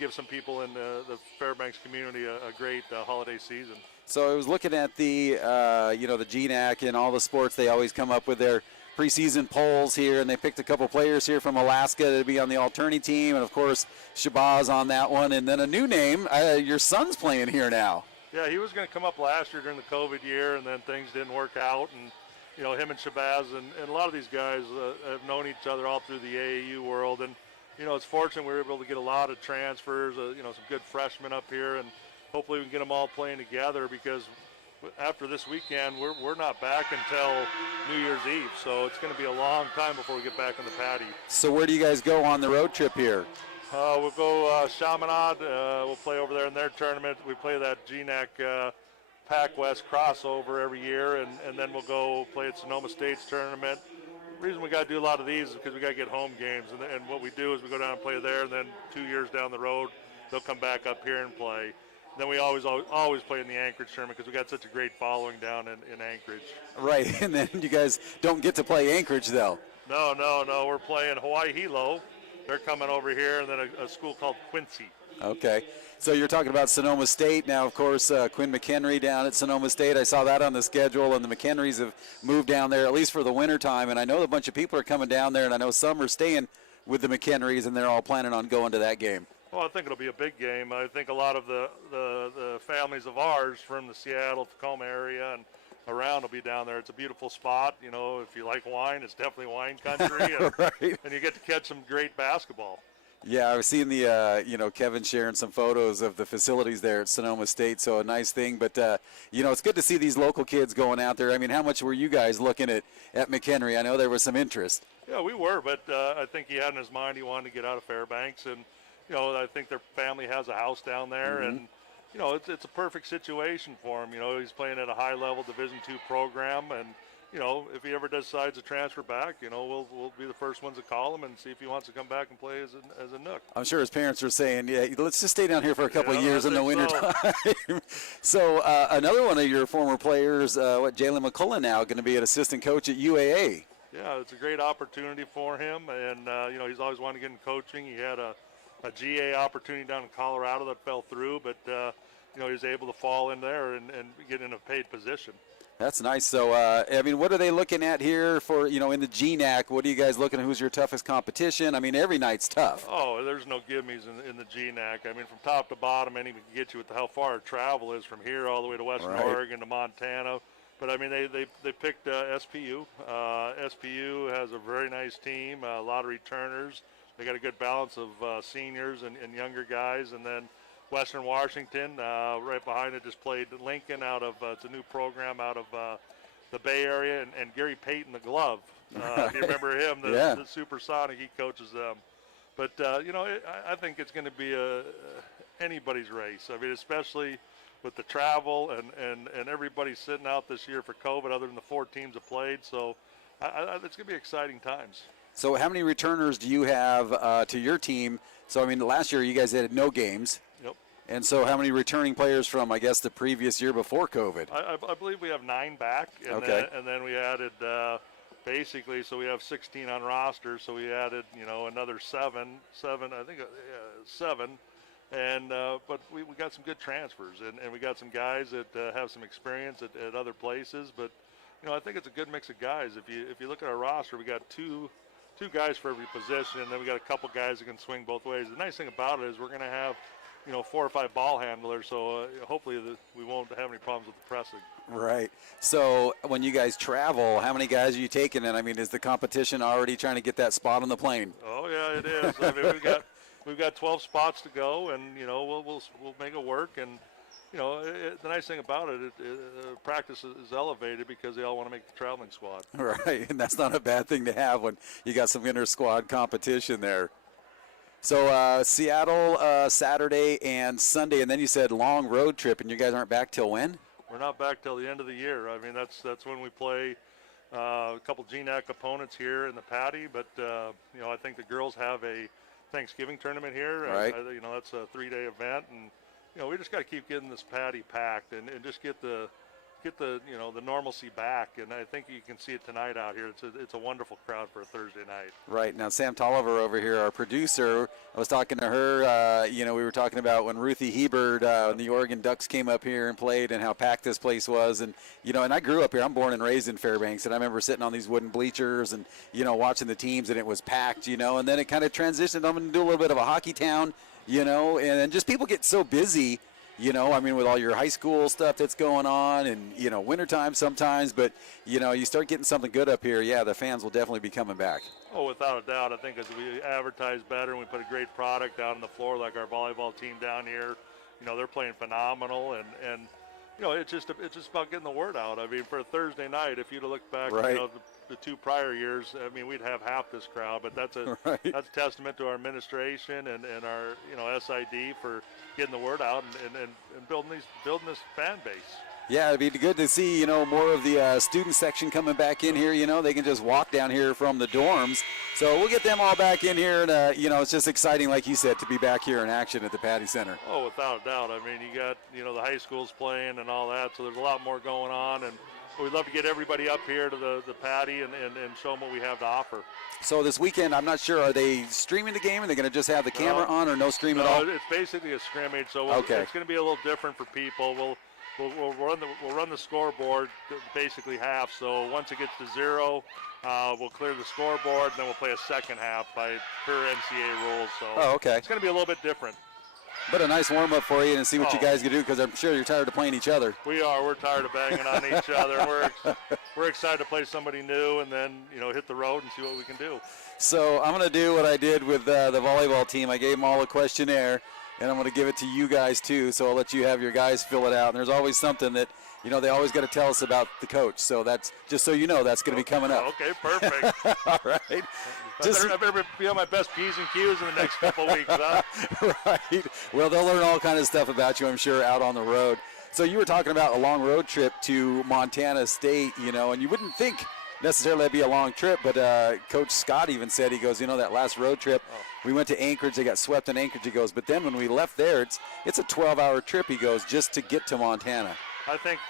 give some people in the Fairbanks community a great holiday season. So I was looking at the GNAC and all the sports. They always come up with their preseason polls here, and they picked a couple players here from Alaska to be on the alternate team, and of course Shabazz on that one, and then a new name. Your son's playing here now. Yeah, he was going to come up last year during the COVID year, and then things didn't work out, and him and Shabazz and a lot of these guys have known each other all through the AAU world, and it's fortunate we were able to get a lot of transfers, some good freshmen up here, and hopefully we can get them all playing together because after this weekend, we're not back until New Year's Eve, so it's going to be a long time before we get back on the patty. So where do you guys go on the road trip here? We'll go Chaminade. We'll play over there in their tournament. We play that GNAC Pac West crossover every year, and then we'll go play at Sonoma State's tournament. The reason we got to do a lot of these is because we got to get home games, and what we do is we go down and play there, and then 2 years down the road, they'll come back up here and play. And then we always play in the Anchorage tournament because we got such a great following down in Anchorage. Right, and then you guys don't get to play Anchorage, though. No. We're playing Hawaii Hilo. They're coming over here, and then a school called Quincy. Okay. So you're talking about Sonoma State. Now, of course, Quinn McHenry down at Sonoma State. I saw that on the schedule, and the McHenrys have moved down there, at least for the wintertime. And I know a bunch of people are coming down there, and I know some are staying with the McHenrys, and they're all planning on going to that game. Well, I think it'll be a big game. I think a lot of the families of ours from the Seattle, Tacoma area and around will be down there. It's a beautiful spot. If you like wine, it's definitely wine country. And, right. And you get to catch some great basketball. Yeah, I was seeing the, Kevin sharing some photos of the facilities there at Sonoma State, so a nice thing. But, it's good to see these local kids going out there. I mean, how much were you guys looking at McHenry? I know there was some interest. Yeah, we were, but I think he had in his mind he wanted to get out of Fairbanks. And, I think their family has a house down there. Mm-hmm. And, it's a perfect situation for him. He's playing at a high-level Division II program. And, if he ever decides to transfer back, we'll be the first ones to call him and see if he wants to come back and play as a Nook. I'm sure his parents are saying, yeah, let's just stay down here for a couple of years in the wintertime. So another one of your former players, Jalen McCullough now going to be an assistant coach at UAA. Yeah, it's a great opportunity for him. And, he's always wanted to get in coaching. He had a GA opportunity down in Colorado that fell through, but, he was able to fall in there and get in a paid position. That's nice. So, what are they looking at here for, in the GNAC? What are you guys looking at? Who's your toughest competition? I mean, every night's tough. Oh, there's no gimmies in the GNAC. I mean, from top to bottom, anyone can get you with how far travel is from here all the way to Western Oregon to Montana. But, I mean, they picked SPU. SPU has a very nice team, a lot of returners. They got a good balance of seniors and younger guys. And then Western Washington, right behind it, just played Lincoln out of, it's a new program out of the Bay Area, and Gary Payton, the glove. If you remember him, the Supersonic, he coaches them. But, I think it's going to be anybody's race. I mean, especially with the travel and everybody sitting out this year for COVID, other than the 4 teams that played. So it's going to be exciting times. So how many returners do you have to your team? So, I mean, last year you guys had no games. Yep. And so how many returning players from, I guess, the previous year before COVID? I believe we have 9 back. And okay. Then we added basically, so we have 16 on roster. So we added, another 7. I think 7. And but we got some good transfers, and we got some guys that have some experience at other places. But I think it's a good mix of guys. If you look at our roster, we got two guys for every position, and then we got a couple guys that can swing both ways. The nice thing about it is we're going to have 4 or 5 ball handlers, so hopefully we won't have any problems with the pressing. Right. So when you guys travel, how many guys are you taking? And I mean, is the competition already trying to get that spot on the plane? Oh yeah, it is. I mean, we've got 12 spots to go, and we'll make it work. And the nice thing about it, practice is elevated because they all want to make the traveling squad. Right, and that's not a bad thing to have when you got some inter-squad competition there. So Seattle Saturday and Sunday, and then you said long road trip, and you guys aren't back till when? We're not back till the end of the year. I mean, that's when we play a couple GNAC opponents here in the Patty, but I think the girls have a Thanksgiving tournament here. Right. That's a 3-day event, and we just got to keep getting this Patty packed and just get the the normalcy back, and I think you can see it tonight out here. It's a wonderful crowd for a Thursday night. Right. Now Sam Tolliver over here, our producer, I was talking to her, we were talking about when Ruthie Hebert and the Oregon Ducks came up here and played and how packed this place was, and and I grew up here. I'm born and raised in Fairbanks, and I remember sitting on these wooden bleachers and watching the teams, and it was packed, and then it kind of transitioned. I'm going to do a little bit of a hockey town, and then just people get so busy. I mean, with all your high school stuff that's going on and, wintertime sometimes, but, you start getting something good up here, yeah, the fans will definitely be coming back. Oh, without a doubt. I think as we advertise better and we put a great product out on the floor, like our volleyball team down here, they're playing phenomenal, and it's just about getting the word out. I mean, for a Thursday night, if you'd have looked back, right. The 2 prior years, I mean, we'd have half this crowd, but that's a right. that's a testament to our administration and our SID for getting the word out and building this fan base. Yeah, it'd be good to see, more of the student section coming back in here. They can just walk down here from the dorms. So we'll get them all back in here, and, it's just exciting, like you said, to be back here in action at the Patty Center. Oh, without a doubt. I mean, you got, the high schools playing and all that, so there's a lot more going on, and we'd love to get everybody up here to the Patty and show them what we have to offer. So this weekend, I'm not sure, are they streaming the game? Are they going to just have the camera on or no stream at all? No, it's basically a scrimmage, so okay. It's going to be a little different for people. We'll run the scoreboard basically half. So once it gets to 0, we'll clear the scoreboard, and then we'll play a second half by per NCAA rules. So okay. It's going to be a little bit different. But a nice warm-up for you and see what you guys can do, because I'm sure you're tired of playing each other. We are. We're tired of banging on each other. We're excited to play somebody new and then, hit the road and see what we can do. So I'm going to do what I did with the volleyball team. I gave them all a questionnaire, and I'm going to give it to you guys too. So I'll let you have your guys fill it out. And there's always something that, they always got to tell us about the coach. So that's just so you know, that's going to be coming up. Okay, perfect. All right. I better be on my best P's and Q's in the next couple weeks, huh? Right. Well, they'll learn all kinds of stuff about you, I'm sure, out on the road. So you were talking about a long road trip to Montana State, and you wouldn't think necessarily that'd be a long trip, but Coach Scott even said, he goes, that last road trip, we went to Anchorage, they got swept in Anchorage, he goes, but then when we left there, it's a 12-hour trip, he goes, just to get to Montana. I think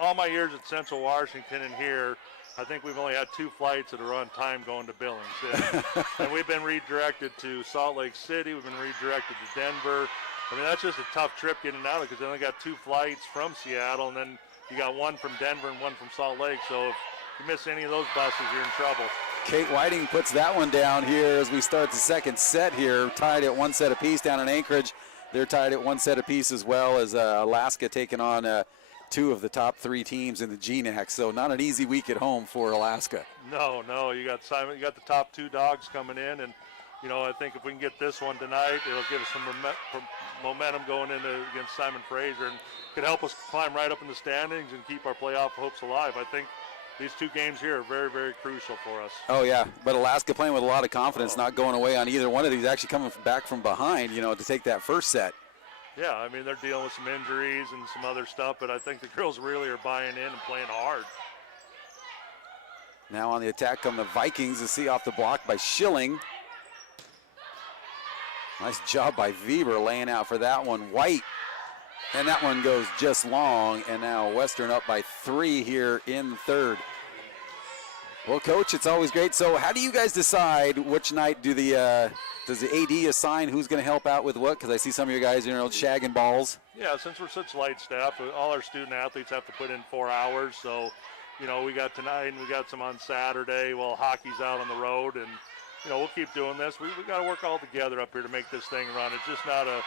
all my years at Central Washington and here, I think we've only had 2 flights that are on time going to Billings. And we've been redirected to Salt Lake City. We've been redirected to Denver. I mean, that's just a tough trip getting out of it because they only got 2 flights from Seattle, and then you got 1 from Denver and 1 from Salt Lake. So if you miss any of those buses, you're in trouble. Kate Whiting puts that one down here as we start the second set here, tied at 1 set apiece down in Anchorage. They're tied at 1 set apiece as well as Alaska taking on 2 of the top 3 teams in the GNAC, so not an easy week at home for Alaska. No, you got Simon. You got the top 2 dogs coming in, and I think if we can get this one tonight, it'll give us some momentum going into against Simon Fraser, and could help us climb right up in the standings and keep our playoff hopes alive. I think these 2 games here are very, very crucial for us. Oh yeah, but Alaska playing with a lot of confidence, not going away on either one of these, actually coming back from behind, to take that first set. Yeah, I mean, they're dealing with some injuries and some other stuff, but I think the girls really are buying in and playing hard. Now on the attack come the Vikings. To see off the block by Schilling. Nice job by Weber laying out for that one. White, and that one goes just long, and now Western up by 3 here in the third. Well, Coach, it's always great. So how do you guys decide which night does the AD assign who's going to help out with what? Because I see some of you guys, shagging balls. Yeah, since we're such light staff, all our student athletes have to put in 4 hours. So, we got tonight and we got some on Saturday. Well, hockey's out on the road, and we'll keep doing this. We got to work all together up here to make this thing run. It's just not a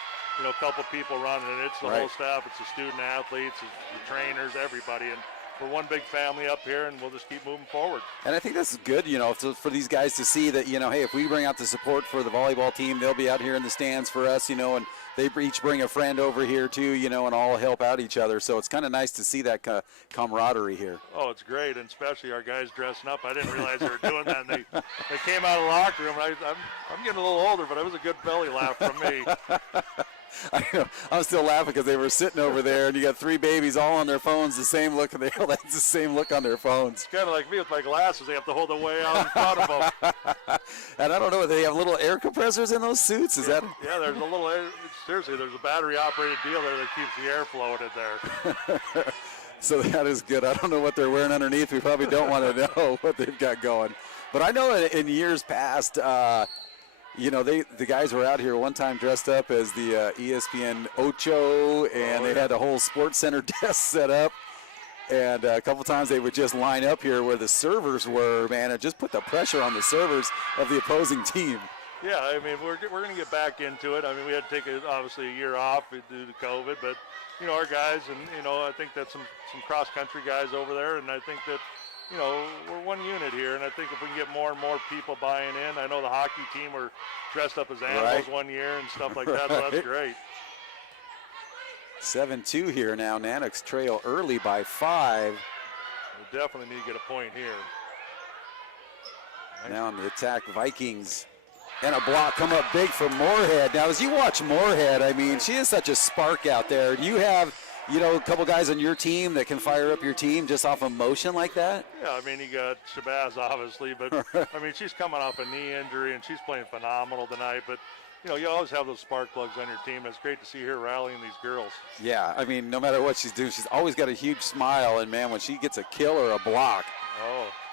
couple people running it. It's the whole staff. It's the student athletes, it's the trainers, everybody. And we're one big family up here, and we'll just keep moving forward. And I think that's good, for these guys to see that, hey, if we bring out the support for the volleyball team, they'll be out here in the stands for us, and they each bring a friend over here too, and all help out each other. So it's kind of nice to see that camaraderie here. Oh, it's great, and especially our guys dressing up. I didn't realize they were doing that. And they came out of the locker room, and I'm getting a little older, but it was a good belly laugh from me. I'm still laughing because they were sitting over there, and you got 3 babies all on their phones, the same look, and they all have the same look on their phones. It's kind of like me with my glasses. They have to hold it way out in front of them. And I don't know, they have little air compressors in those suits? Is that? Yeah, there's a little air. Seriously, there's a battery-operated deal there that keeps the air flowing in there. So that is good. I don't know what they're wearing underneath. We probably don't want to know what they've got going. But I know in years past, the guys were out here one time dressed up as the ESPN Ocho, and they had a whole Sports Center desk set up. And a couple times they would just line up here where the servers were, man, and just put the pressure on the servers of the opposing team. Yeah, I mean, we're going to get back into it. I mean, we had to take, obviously, a year off due to COVID, but, our guys, and, I think that some cross-country guys over there, and I think that, we're one unit here, and I think if we can get more and more people buying in, I know the hockey team were dressed up as animals one year and stuff like that, so that's great. 7-2 here now. Nanooks trail early by 5. We definitely need to get a point here. Now on the attack, Vikings. And a block come up big from Moorhead. Now, as you watch Moorhead, I mean, she is such a spark out there. Do you have, a couple guys on your team that can fire up your team just off emotion like that? Yeah, I mean, you got Shabazz, obviously, but, I mean, she's coming off a knee injury, and she's playing phenomenal tonight. But, you always have those spark plugs on your team. It's great to see her rallying these girls. Yeah, I mean, no matter what she's doing, she's always got a huge smile. And, man, when she gets a kill or a block,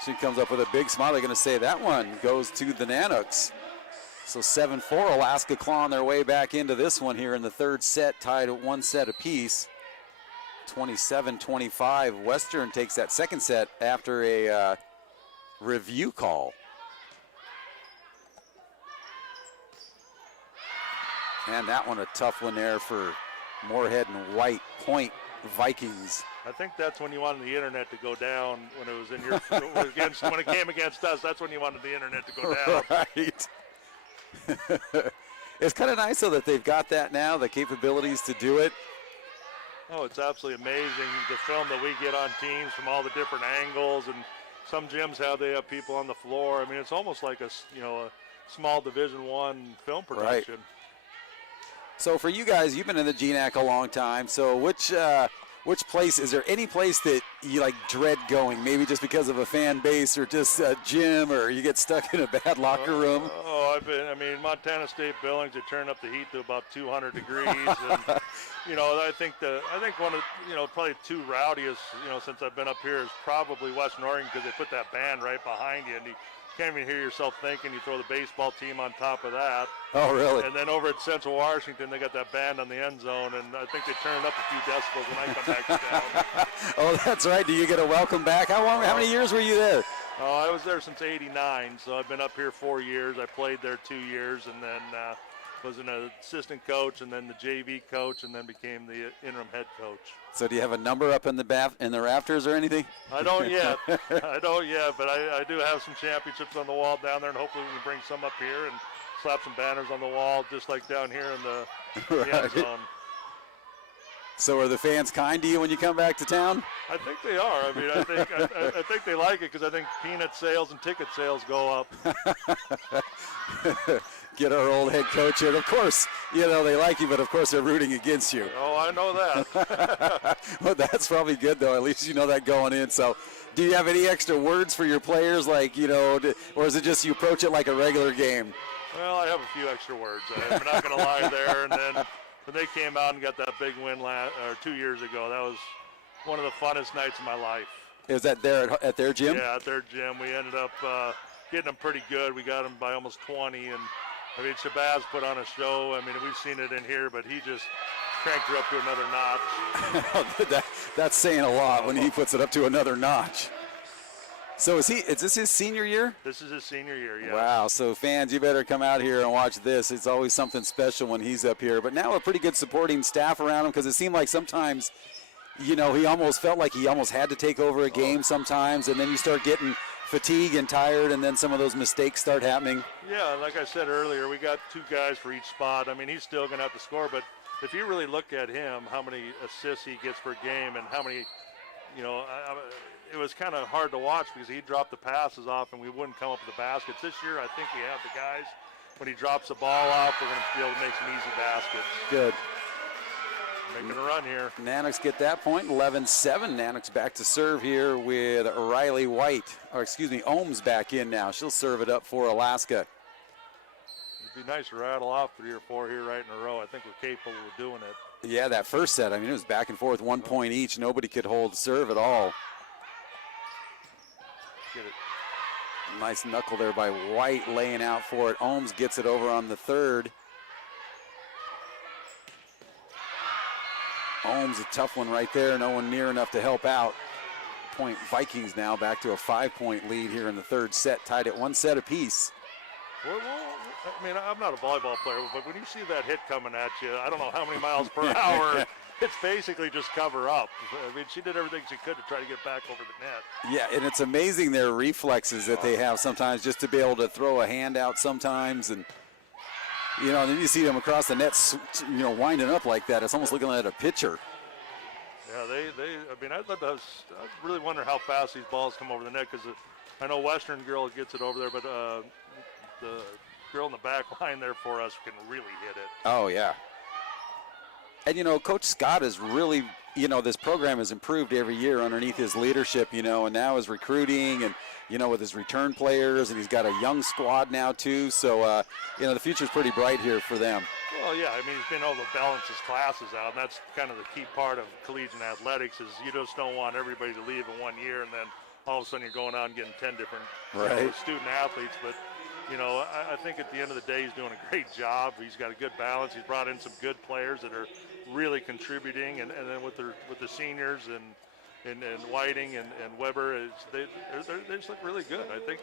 she comes up with a big smile. They're going to say that one goes to the Nanooks. So 7-4, Alaska clawing their way back into this one here in the third set, tied at 1 set apiece. 27-25. Western takes that second set after a review call. And that one a tough one there for Moorhead and White. Point Vikings. I think that's when you wanted the internet to go down when it was in your when it came against us. That's when you wanted the internet to go down. Right. It's kind of nice though that they've got that now, the capabilities to do it. Oh, it's absolutely amazing, the film that we get on teams from all the different angles, and some gyms they have people on the floor. I mean, it's almost like a small Division I film production. Right. So for you guys, you've been in the GNAC a long time. So which place, is there any place that you dread going? Maybe just because of a fan base or just a gym, or you get stuck in a bad locker room? Montana State Billings, they turn up the heat to about 200 degrees. And, I think one of, probably 2 rowdiest, since I've been up here is probably Western Oregon, because they put that band right behind you, and you can't even hear yourself thinking. You throw the baseball team on top of that. Oh, really? And then over at Central Washington, they got that band on the end zone, and I think they turned up a few decibels when I come back to town. Oh, that's right. Do you get a welcome back? How many years were you there? Oh, I was there since '89, so I've been up here 4 years. I played there 2 years, and then was an assistant coach, and then the JV coach, and then became the interim head coach. So do you have a number up in the rafters or anything? I don't yet. But I do have some championships on the wall down there, and hopefully we can bring some up here and slap some banners on the wall, just like down here in the end zone. So are the fans kind to you when you come back to town? I think they are. I mean, I think they like it, because I think peanut sales and ticket sales go up. get our old head coach here. And of course, you know, they like you, but of course they're rooting against you. Oh, I know that. Well, that's probably good, though. At least you know that going in. So do you have any extra words for your players, like, you know, or is it just you approach it like a regular game? Well, I have a few extra words. I'm not going to lie there. And then when they came out and got that big win 2 years ago, that was one of the funnest nights of my life. Is that there at their gym? Yeah, at their gym. We ended up getting them pretty good. We got them by almost 20. And, I mean, Shabazz put on a show. I mean, we've seen it in here, but he just cranked her up to another notch. That's saying a lot when he puts it up to another notch. So is this his senior year? This is his senior year, yeah. Wow, so fans, you better come out here and watch this. It's always something special when he's up here. But now a pretty good supporting staff around him, because it seemed like sometimes, you know, he almost felt like he almost had to take over a game sometimes, and then you start getting fatigued and tired, and then some of those mistakes start happening. Yeah, like I said earlier, we got 2 guys for each spot. I mean, he's still going to have to score, but if you really look at him, how many assists he gets per game and how many, you know, it was kind of hard to watch because he dropped the passes off and we wouldn't come up with the baskets. This year, I think we have the guys. When he drops the ball off, we're going to be able to make some easy baskets. Good. Making a run here. Nanooks get that point, 11-7. Nanooks back to serve here with Riley White, or excuse me, Ohms back in now. She'll serve it up for Alaska. It'd be nice to rattle off 3 or 4 here right in a row. I think we're capable of doing it. Yeah, that first set, I mean, it was back and forth, 1 point each. Nobody could hold serve at all. Get it. Nice knuckle there by White, laying out for it. Ohms gets it over on the third. Ohms, a tough one right there. No one near enough to help out. Point Vikings now back to a 5-point lead here in the third set, tied at 1 set apiece. Well, I mean, I'm not a volleyball player, but when you see that hit coming at you, I don't know how many miles per hour, it's basically just cover up. I mean, she did everything she could to try to get back over the net. Yeah, and it's amazing their reflexes that they have sometimes, just to be able to throw a hand out sometimes. And, you know, and then you see them across the net, you know, winding up like that. It's almost looking at a pitcher. Yeah, I mean, I really wonder how fast these balls come over the net, because I know Western girl gets it over there, but the girl in the back line there for us can really hit it. Oh, yeah. And, you know, Coach Scott is really, you know, this program has improved every year underneath his leadership, you know, and now his recruiting and, you know, with his return players, and he's got a young squad now, too. So, you know, the future's pretty bright here for them. Well, yeah, I mean, he's been able to balance his classes out, and that's kind of the key part of collegiate athletics, is you just don't want everybody to leave in 1 year and then all of a sudden you're going out and getting 10 different student athletes. But, you know, I think at the end of the day he's doing a great job. He's got a good balance. He's brought in some good players that are really contributing, and then with the seniors and Whiting and Weber, they just look really good. I think,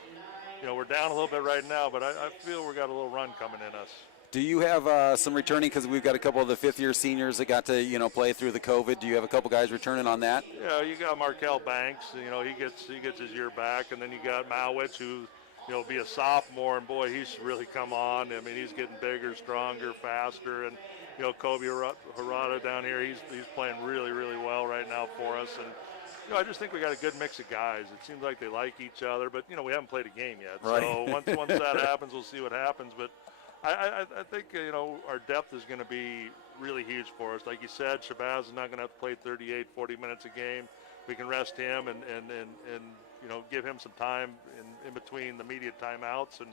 you know, we're down a little bit right now, but I feel we got a little run coming in us. Do you have some returning, because we've got a couple of the fifth-year seniors that got to, you know, play through the COVID? Do you have a couple guys returning on that? Yeah, you got Markel Banks. You know, he gets his year back, and then you got Malwich, who, you know, be a sophomore, and boy, he's really come on. I mean, he's getting bigger, stronger, faster, and, you know, Kobe Harada down here, he's playing really, really well right now for us. And, you know, I just think we got a good mix of guys. It seems like they like each other, but, you know, we haven't played a game yet. Right. So once that happens, we'll see what happens. But I think, you know, our depth is going to be really huge for us. Like you said, Shabazz is not going to have to play 38, 40 minutes a game. We can rest him and you know, give him some time in between the immediate timeouts, and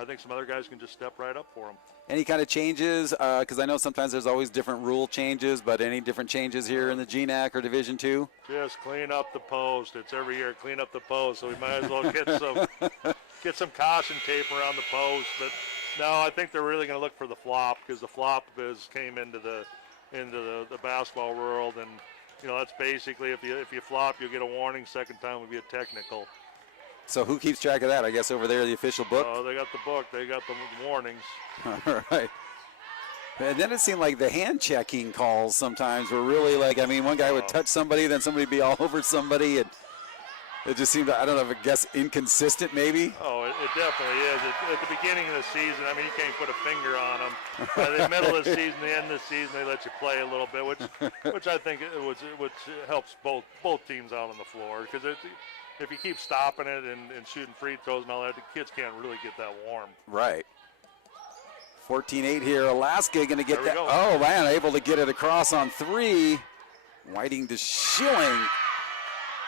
I think some other guys can just step right up for him. Any kind of changes? Because I know sometimes there's always different rule changes, but any different changes here in the GNAC or Division II? Just clean up the post. It's every year, clean up the post, so we might as well get some caution tape around the post. But no, I think they're really going to look for the flop, because the flop came into the basketball world, and, you know, that's basically if you flop, you'll get a warning. Second time will be a technical. So who keeps track of that? I guess over there, the official book? Oh, they got the book. They got the warnings. All right. And then it seemed like the hand-checking calls sometimes were really like, I mean, one guy would touch somebody, then somebody would be all over somebody, and it just seemed, I don't know, I guess inconsistent maybe? Oh, it definitely is. At the beginning of the season, I mean, you can't put a finger on them. By the middle of the season, the end of the season, they let you play a little bit, which I think which helps both teams out on the floor, because if you keep stopping it and shooting free throws and all that, the kids can't really get that warm. Right. 14-8 here. Alaska going to get that. Go. Oh, man, able to get it across on 3. Whiting to Schilling.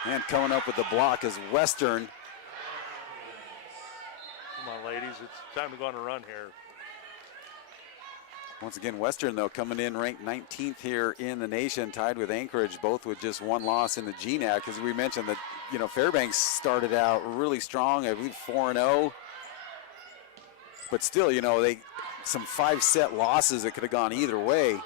And coming up with the block is Western. Come on, ladies. It's time to go on a run here. Once again, Western, though, coming in ranked 19th here in the nation, tied with Anchorage, both with just 1 loss in the GNAC. As we mentioned, that Fairbanks started out really strong, I believe 4-0. But still, they some 5-set losses that could have gone either way.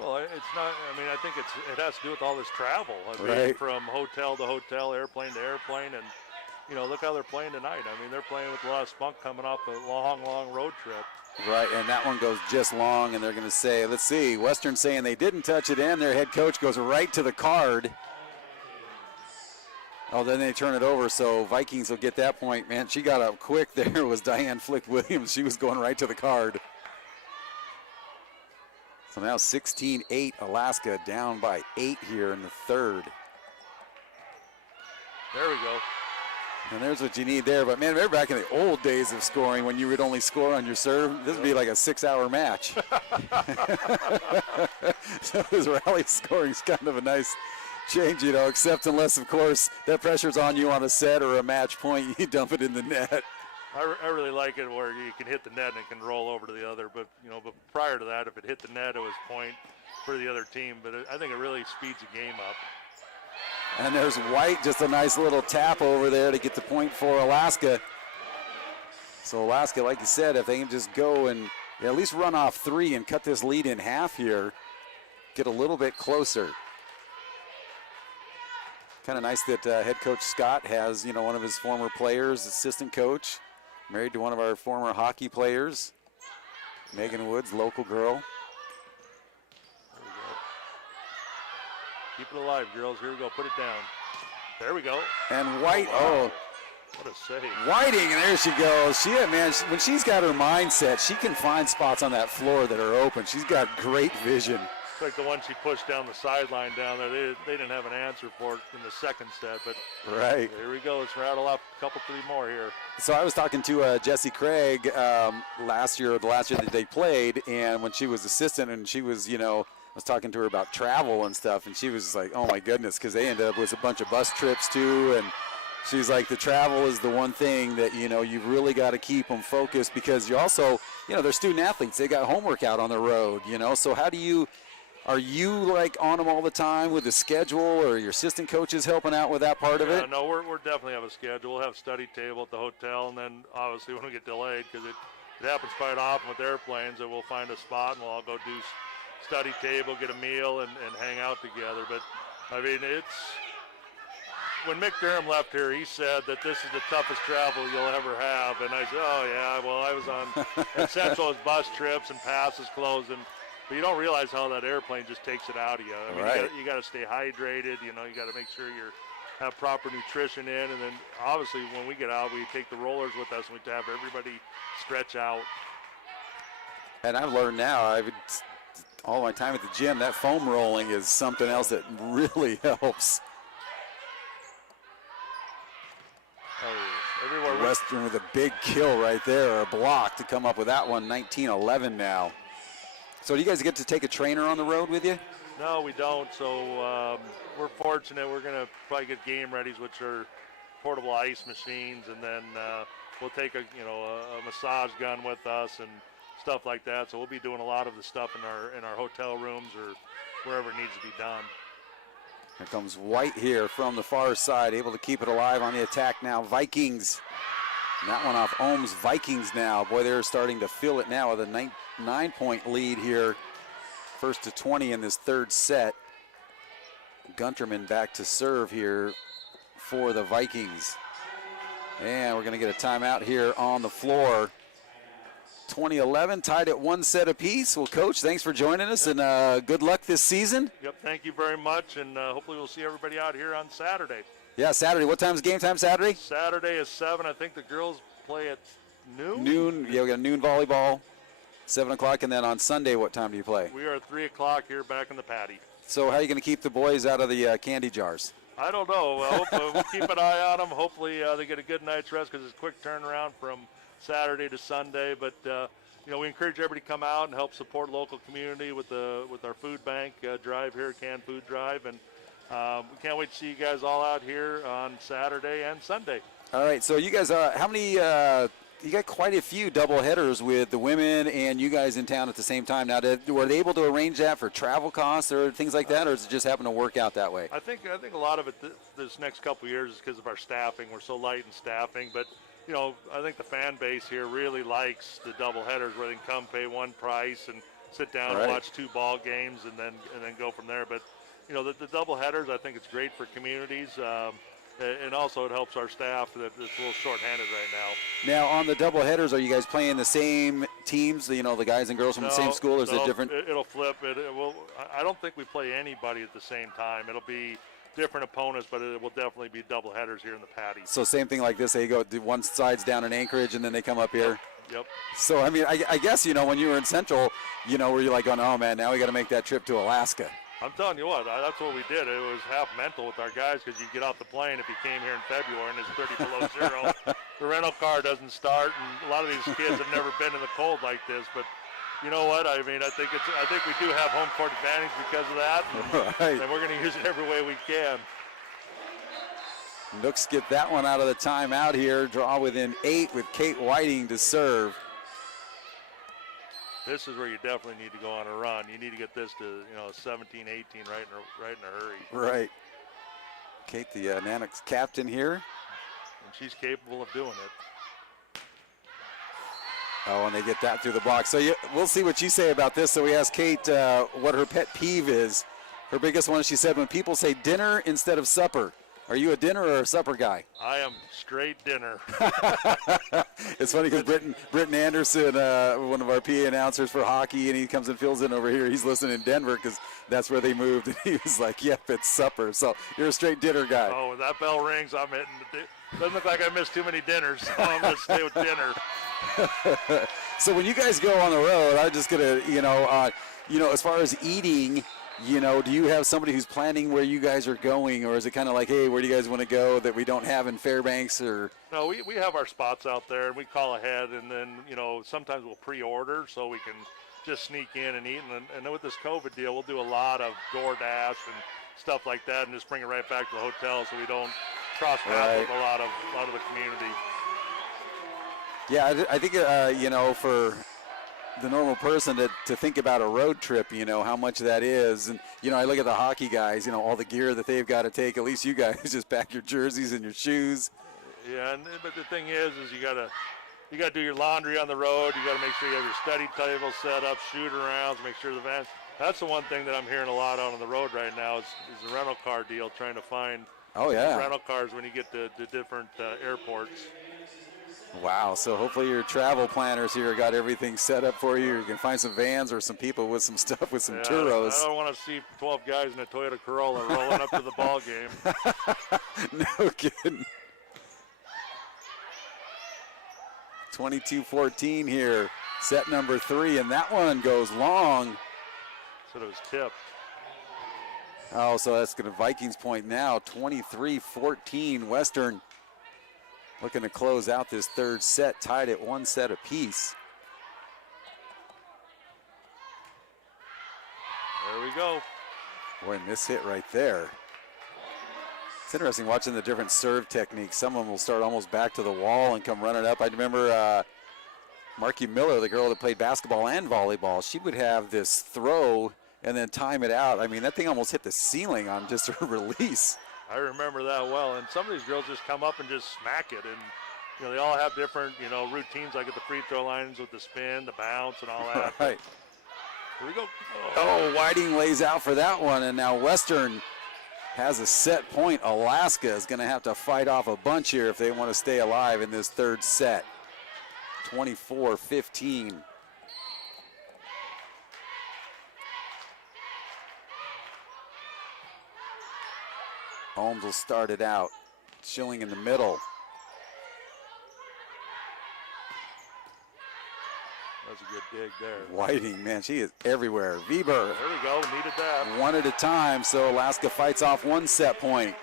Well, it's not. I mean, I think it has to do with all this travel. I mean, right. From hotel to hotel, airplane to airplane, and look how they're playing tonight. I mean, they're playing with a lot of spunk coming off a long, long road trip. Right, and that one goes just long, and they're going to say, let's see, Western saying they didn't touch it in. Their head coach goes right to the card. Oh, then they turn it over, so Vikings will get that point. Man, she got up quick there was Diane Flick-Williams. She was going right to the card. So now 16-8, Alaska down by 8 here in the third. There we go. And there's what you need there. But, man, remember back in the old days of scoring when you would only score on your serve? This would be like a 6-hour match. So this rally scoring is kind of a nice change, except unless, of course, that pressure's on you on a set or a match point, you dump it in the net. I really like it where you can hit the net and it can roll over to the other. But, but prior to that, if it hit the net, it was point for the other team. But I think it really speeds the game up. And there's White, just a nice little tap over there to get the point for Alaska. So Alaska, like you said, if they can just go and at least run off 3 and cut this lead in half here, get a little bit closer. Kind of nice that head coach Scott has, one of his former players, assistant coach, married to one of our former hockey players, Megan Woods, local girl. Keep it alive, girls. Here we go. Put it down. There we go. And White, What a save. Whiting, and there she goes. When she's got her mindset, she can find spots on that floor that are open. She's got great vision. It's like the one she pushed down the sideline down there. They didn't have an answer for it in the second set, but right. Here we go. Let's rattle up a couple, 3 more here. So I was talking to Jessie Craig last year that they played, and when she was assistant, and she was, I was talking to her about travel and stuff, and she was like, oh my goodness, because they ended up with a bunch of bus trips too, and she's like, the travel is the one thing that, you've really got to keep them focused, because you also, they're student athletes. They got homework out on the road, so are you like on them all the time with the schedule, or your assistant coaches helping out with that part of it? No, we're definitely have a schedule. We'll have study table at the hotel, and then obviously when we get delayed, because it happens quite often with airplanes, that we'll find a spot and we'll all go do study table, get a meal, and hang out together. But I mean, when Mick Durham left here, he said that this is the toughest travel you'll ever have. And I said, oh yeah, well, I was on at Central's bus trips and passes closing. But you don't realize how that airplane just takes it out of you. I mean, right. you got to stay hydrated. You got to make sure you have proper nutrition in. And then obviously when we get out, we take the rollers with us and we have everybody stretch out. And I've learned now, all my time at the gym, that foam rolling is something else that really helps. Everywhere. Western with a big kill right there, a block to come up with that one, 19-11 now. So do you guys get to take a trainer on the road with you? No, we don't. So we're fortunate. We're going to probably get game readies, which are portable ice machines, and then we'll take a massage gun with us and stuff like that. So we'll be doing a lot of the stuff in our hotel rooms or wherever it needs to be done. Here comes White here from the far side, able to keep it alive on the attack now. Vikings. And that one off Ohms. Vikings now. Boy, they're starting to feel it now with a 9-point lead here. First to 20 in this third set. Gunterman back to serve here for the Vikings. And we're going to get a timeout here on the floor. 20-11, tied at 1 set apiece. Well, Coach, thanks for joining us, and good luck this season. Yep, thank you very much, and hopefully we'll see everybody out here on Saturday. Yeah, Saturday. What time's game time Saturday? Saturday is 7. I think the girls play at noon. Noon. Yeah, we got noon volleyball, 7 o'clock, and then on Sunday, what time do you play? We are at 3 o'clock here back in the paddy. So how are you going to keep the boys out of the candy jars? I don't know. I hope, we'll keep an eye on them. Hopefully they get a good night's rest because it's a quick turnaround from Saturday to Sunday. But we encourage everybody to come out and help support local community with our food bank drive here, canned food drive, and we can't wait to see you guys all out here on Saturday and Sunday. All right, so you guys, how many? You got quite a few double headers with the women and you guys in town at the same time. Now, were they able to arrange that for travel costs or things like that, or does it just happen to work out that way? I think a lot of it this next couple of years is because of our staffing. We're so light in staffing, but I think the fan base here really likes the double headers where they can come pay one price and sit down and watch 2 ball games and then go from there. But the double headers, I think it's great for communities. And also it helps our staff that's a little short-handed right now. Now, on the double headers, are you guys playing the same teams, the guys and girls from the same school, or is it different? It'll flip. I don't think we play anybody at the same time. It'll be different opponents, but it will definitely be double headers here in the Patty. So same thing like this, they go, one side's down in Anchorage, and then they come up here? Yep. So, I mean, I guess, when you were in Central, where you're like going, oh, man, now we got to make that trip to Alaska. I'm telling you what, that's what we did. It was half mental with our guys because you get off the plane if you came here in February and it's 30 below zero. The rental car doesn't start, and a lot of these kids have never been in the cold like this. But you know what? I mean, I think we do have home court advantage because of that, and we're going to use it every way we can. Nooks get that one out of the timeout here. Draw within 8 with Kate Whiting to serve. This is where you definitely need to go on a run. You need to get this to 17, 18 right in a hurry. Right. Kate, the Nanooks captain here. And she's capable of doing it. Oh, and they get that through the block. So we'll see what you say about this. So we asked Kate what her pet peeve is. Her biggest one, she said, when people say dinner instead of supper. Are you a dinner or a supper guy? I am straight dinner. It's funny because Britton Anderson, one of our PA announcers for hockey, and he comes and fills in over here. He's listening in Denver because that's where they moved. And he was like, yep, it's supper. So you're a straight dinner guy. Oh, when that bell rings, I'm hitting the doesn't look like I missed too many dinners, so I'm going to stay with dinner. So when you guys go on the road, I'm just going to, as far as eating, do you have somebody who's planning where you guys are going, or is it kind of like, hey, where do you guys want to go that we don't have in Fairbanks? Or no, we have our spots out there, and we call ahead, and then sometimes we'll pre-order so we can just sneak in and eat. And with this COVID deal, we'll do a lot of DoorDash and stuff like that, and just bring it right back to the hotel so we don't cross paths with a lot of the community. Yeah, I think for the normal person to think about a road trip, how much that is. And, I look at the hockey guys, all the gear that they've got to take. At least you guys just pack your jerseys and your shoes. Yeah, but the thing is you got to do your laundry on the road. You got to make sure you have your study table set up, shoot arounds, make sure the van. That's the one thing that I'm hearing a lot on the road right now is the rental car deal, trying to find rental cars when you get to different airports. Wow, so hopefully your travel planners here got everything set up for you. You can find some vans or some people with some stuff with some churros. I don't want to see 12 guys in a Toyota Corolla rolling up to the ball game. No kidding. 22-14 here, set number 3, and that one goes long. So it was tipped. Oh, so that's going to Vikings point now, 23-14. Western looking to close out this third set, tied at 1 set apiece. There we go. Boy, miss hit right there. It's interesting watching the different serve techniques. Some of them will start almost back to the wall and come running up. I remember Marky Miller, the girl that played basketball and volleyball, she would have this throw and then time it out. I mean, that thing almost hit the ceiling on just her release. I remember that well, and some of these girls just come up and just smack it, and they all have different routines, like at the free throw lines with the spin, the bounce, and all that. Right. Here we go. Oh, Whiting lays out for that one, and now Western has a set point. Alaska is going to have to fight off a bunch here if they want to stay alive in this third set. 24-15. Holmes will start it out. Schilling in the middle. That's a good dig there. Whiting, man, she is everywhere. Weber. There we go, needed that. One at a time, so Alaska fights off 1 set point.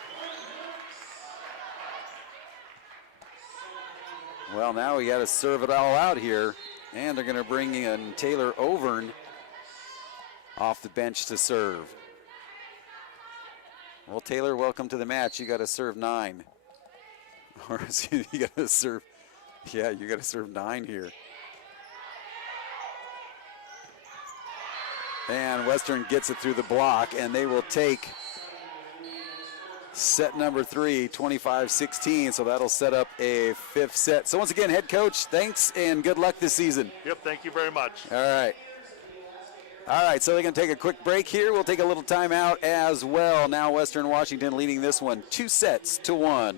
Well, now we got to serve it all out here. And they're going to bring in Taylor Overn off the bench to serve. Well, Taylor, welcome to the match. You got to serve 9. Or you got to serve, yeah, you got to serve 9 here. And Western gets it through the block, and they will take set number 3, 25-16, so that'll set up a 5th set. So once again, head coach, thanks and good luck this season. Yep, thank you very much. All right. All right, so they're going to take a quick break here. We'll take a little timeout as well. Now Western Washington leading this one 2-1.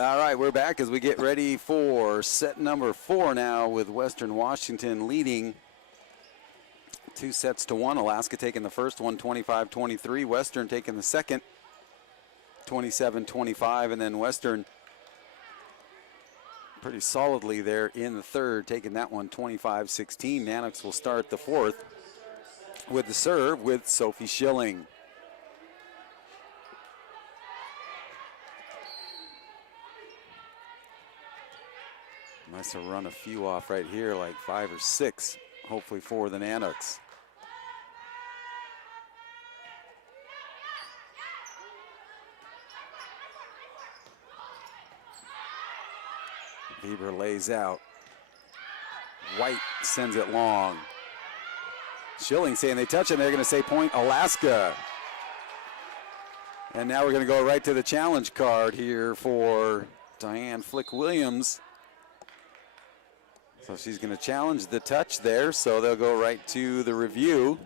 All right, we're back as we get ready for set number 4 now with Western Washington leading 2-1. Alaska taking the first one, 25-23. Western taking the second, 27-25. And then Western pretty solidly there in the third, taking that one 25-16. Nanooks will start the fourth with the serve with Sophie Schilling. Must have run a few off right here, like 5 or 6, hopefully for the Nanooks. Bieber lays out. White sends it long. Schilling saying they touch it, they're going to say point Alaska. And now we're going to go right to the challenge card here for Diane Flick-Williams. So she's going to challenge the touch there, so they'll go right to the review.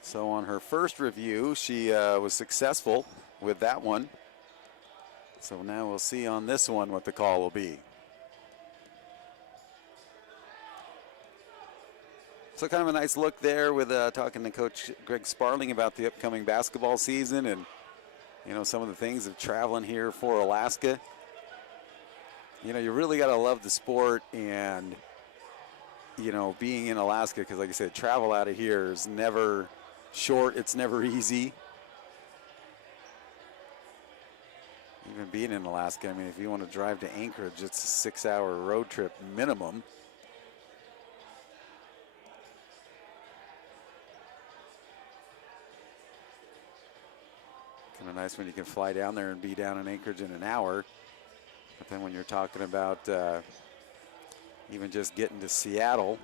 So on her first review, she was successful with that one. So now we'll see on this one what the call will be. So kind of a nice look there with talking to Coach Greg Sparling about the upcoming basketball season and, you know, some of the things of traveling here for Alaska. You know, you really got to love the sport and, you know, being in Alaska, because like I said, travel out of here is never short, it's never easy. Even being in Alaska, I mean, if you want to drive to Anchorage, it's a 6-hour road trip minimum. Kind of nice when you can fly down there and be down in Anchorage in an hour. But then when you're talking about even just getting to Seattle,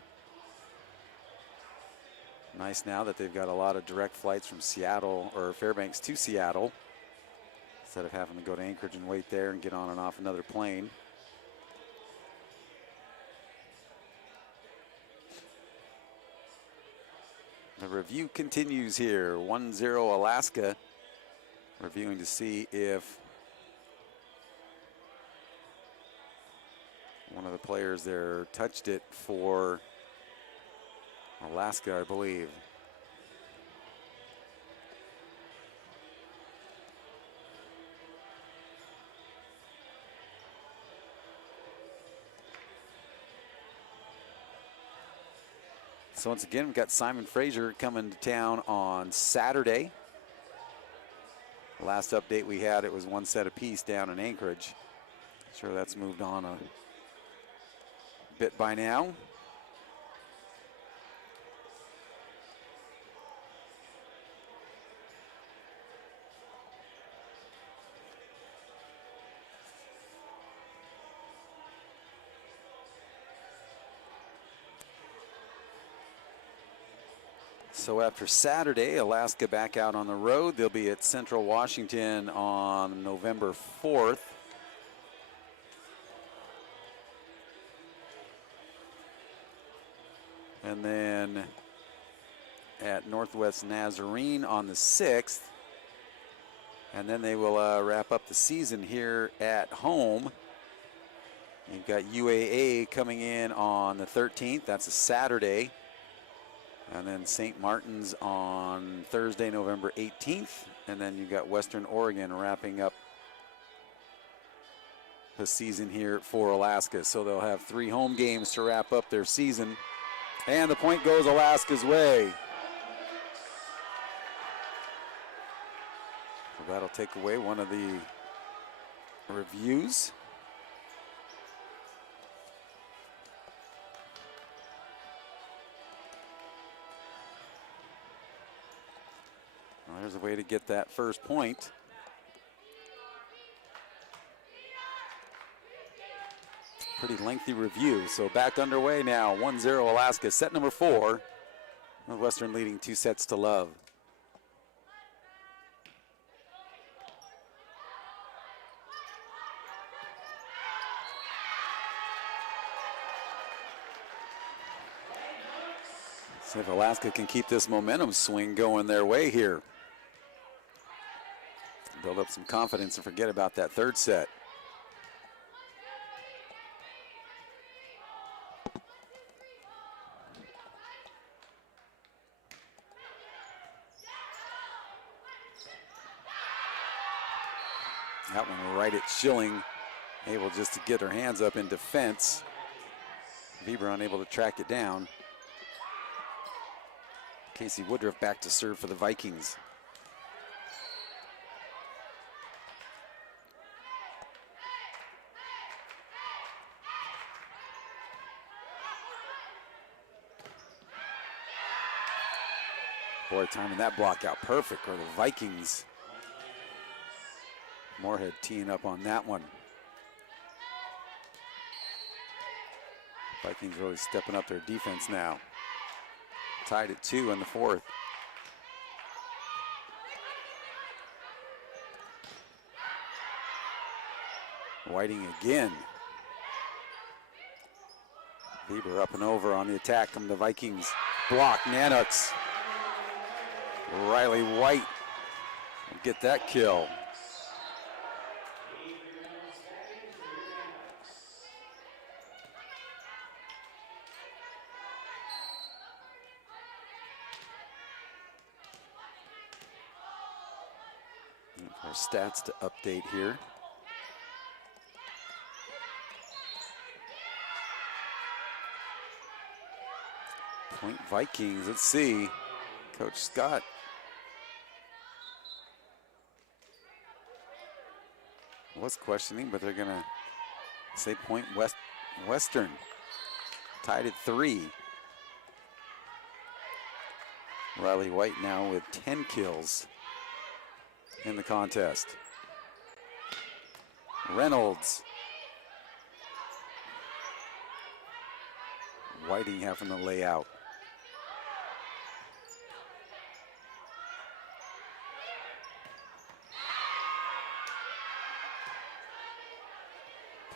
nice now that they've got a lot of direct flights from Seattle or Fairbanks to Seattle instead of having to go to Anchorage and wait there and get on and off another plane. The review continues here. 1-0 Alaska. Reviewing to see if one of the players there touched it for Alaska, I believe. So once again, we've got Simon Fraser coming to town on Saturday. Last update we had, it was one set apiece down in Anchorage. Sure that's moved on a bit by now. So after Saturday, Alaska back out on the road. They'll be at Central Washington on November 4th. And then at Northwest Nazarene on the 6th. And then they will wrap up the season here at home. You've got UAA coming in on the 13th. That's a Saturday. And then St. Martin's on Thursday, November 18th. And then you've got Western Oregon wrapping up the season here for Alaska. So they'll have 3 home games to wrap up their season. And the point goes Alaska's way. So that'll take away one of the reviews. Well, there's a way to get that first point. Pretty lengthy review. So back underway now. 1-0 Alaska. Set number 4. Northwestern leading 2-0. See if Alaska can keep this momentum swing going their way here. Build up some confidence and forget about that third set. That one right at Schilling, able just to get her hands up in defense. Weber unable to track it down. Casey Woodruff back to serve for the Vikings. Boy, timing that block out perfect for the Vikings. Moorhead teeing up on that one. Vikings really stepping up their defense now. Tied at 2 in the 4th. Whiting again. Bieber up and over on the attack from the Vikings. Block, Nanooks. Riley White will get that kill. Our stats to update here. Point Vikings, let's see. Coach Scott. Was questioning, but they're gonna say Point Western. Tied at 3. Riley White now with 10 kills in the contest. Reynolds. Whiting having the layout.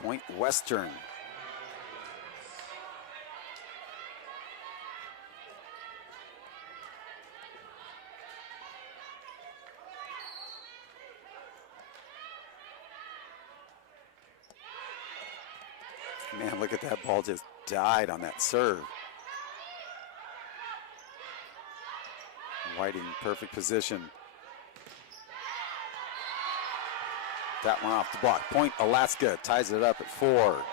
Point Western. Man, look at that ball, just died on that serve. Whiting, perfect position. That one off the block. Point Alaska ties it up at 4.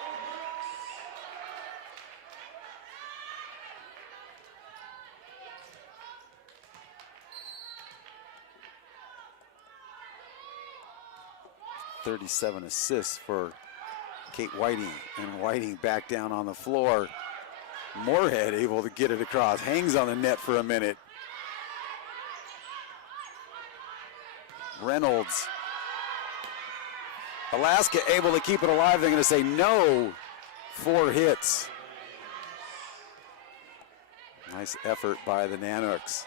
.37 assists for Kate Whiting, and Whiting back down on the floor. Moorhead able to get it across, hangs on the net for a minute. Reynolds. Alaska able to keep it alive. They're going to say no. 4 hits. Nice effort by the Nanooks.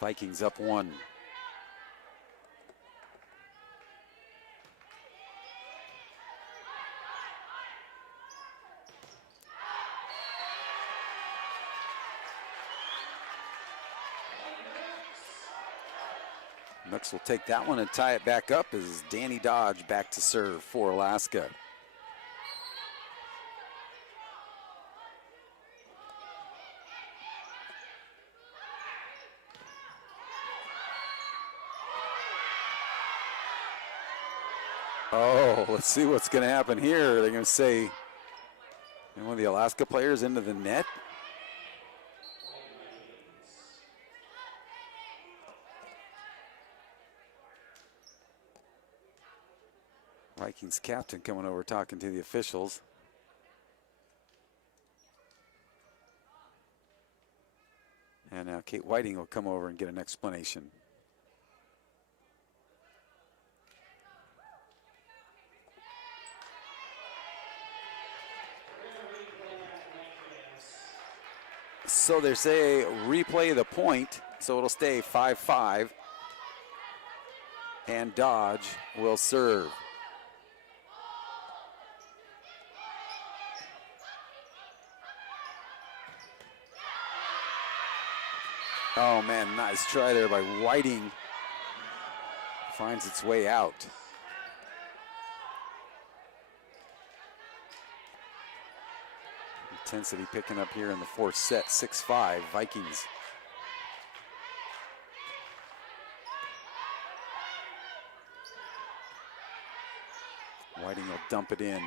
Vikings up 1. Nooks will take that one and tie it back up as Danny Dodge back to serve for Alaska. Oh, let's see what's going to happen here. They're going to say one of the Alaska players into the net. Vikings captain coming over talking to the officials. And now Kate Whiting will come over and get an explanation. So they say replay the point, so it'll stay 5-5. And Dodge will serve. Oh man, nice try there by Whiting. Finds its way out. Intensity picking up here in the 4th set, 6-5 Vikings. Whiting will dump it in.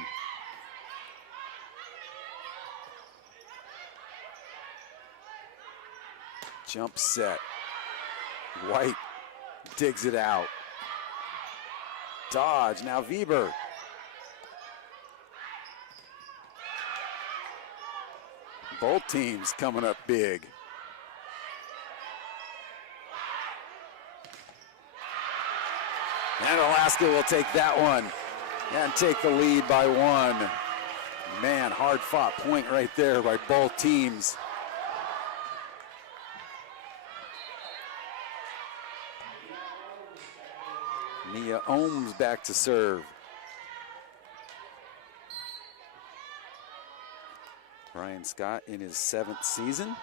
Jump set. White digs it out. Dodge, now Weber. Both teams coming up big. And Alaska will take that one and take the lead by 1. Man, hard fought point right there by both teams. Mia Ohms back to serve. Ryan Scott in his 7th season.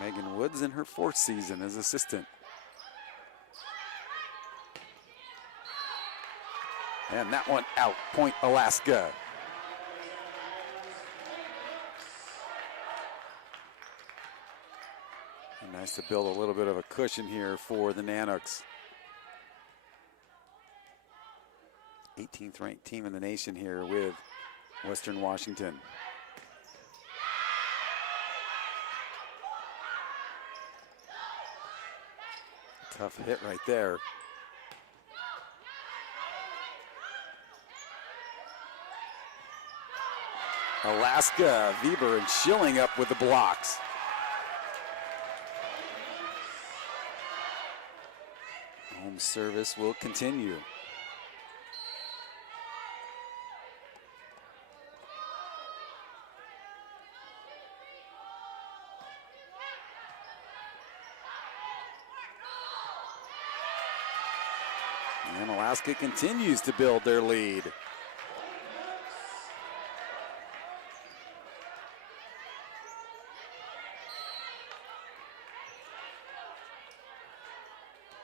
Megan Woods in her 4th season as assistant. And that one out, point Alaska. And nice to build a little bit of a cushion here for the Nanooks. 18th ranked team in the nation here with Western Washington. Tough hit right there. Alaska, Weber and Schilling up with the blocks. Home service will continue. And Alaska continues to build their lead.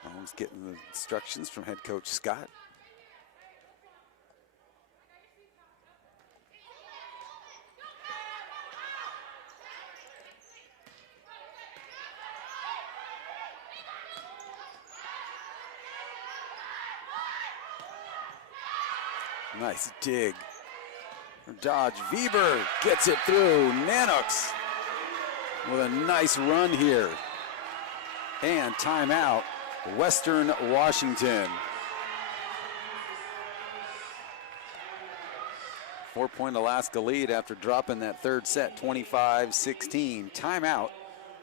Holmes getting the instructions from head coach Scott. Nice dig. Dodge. Weber gets it through. Nanooks with a nice run here. And timeout, Western Washington. 4-point Alaska lead after dropping that third set, 25-16. Timeout,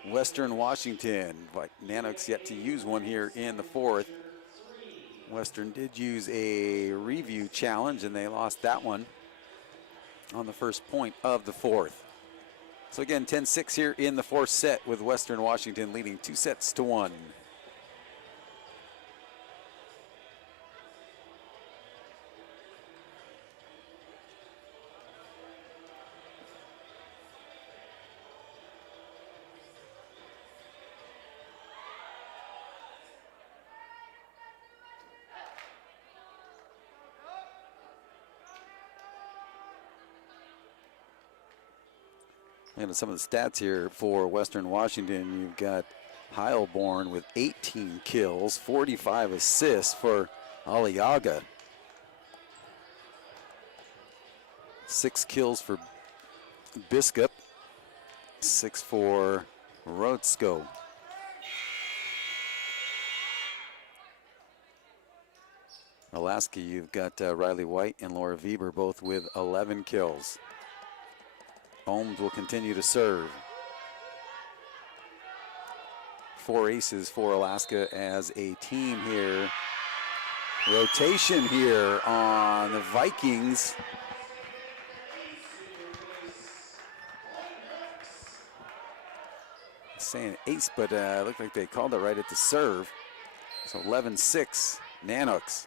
Western Washington. But Nanooks yet to use one here in the 4th. Western did use a review challenge, and they lost that one on the first point of the 4th. So again, 10-6 here in the 4th set with Western Washington leading 2-1. And some of the stats here for Western Washington, you've got Heilborn with 18 kills, 45 assists for Aliaga. 6 kills for Biskup, 6 for Rodsko. Alaska, you've got Riley White and Laura Weber both with 11 kills. Ohms will continue to serve. 4 aces for Alaska as a team here. Rotation here on the Vikings. Saying ace, but looked like they called it right at the serve. So 11-6, Nanooks.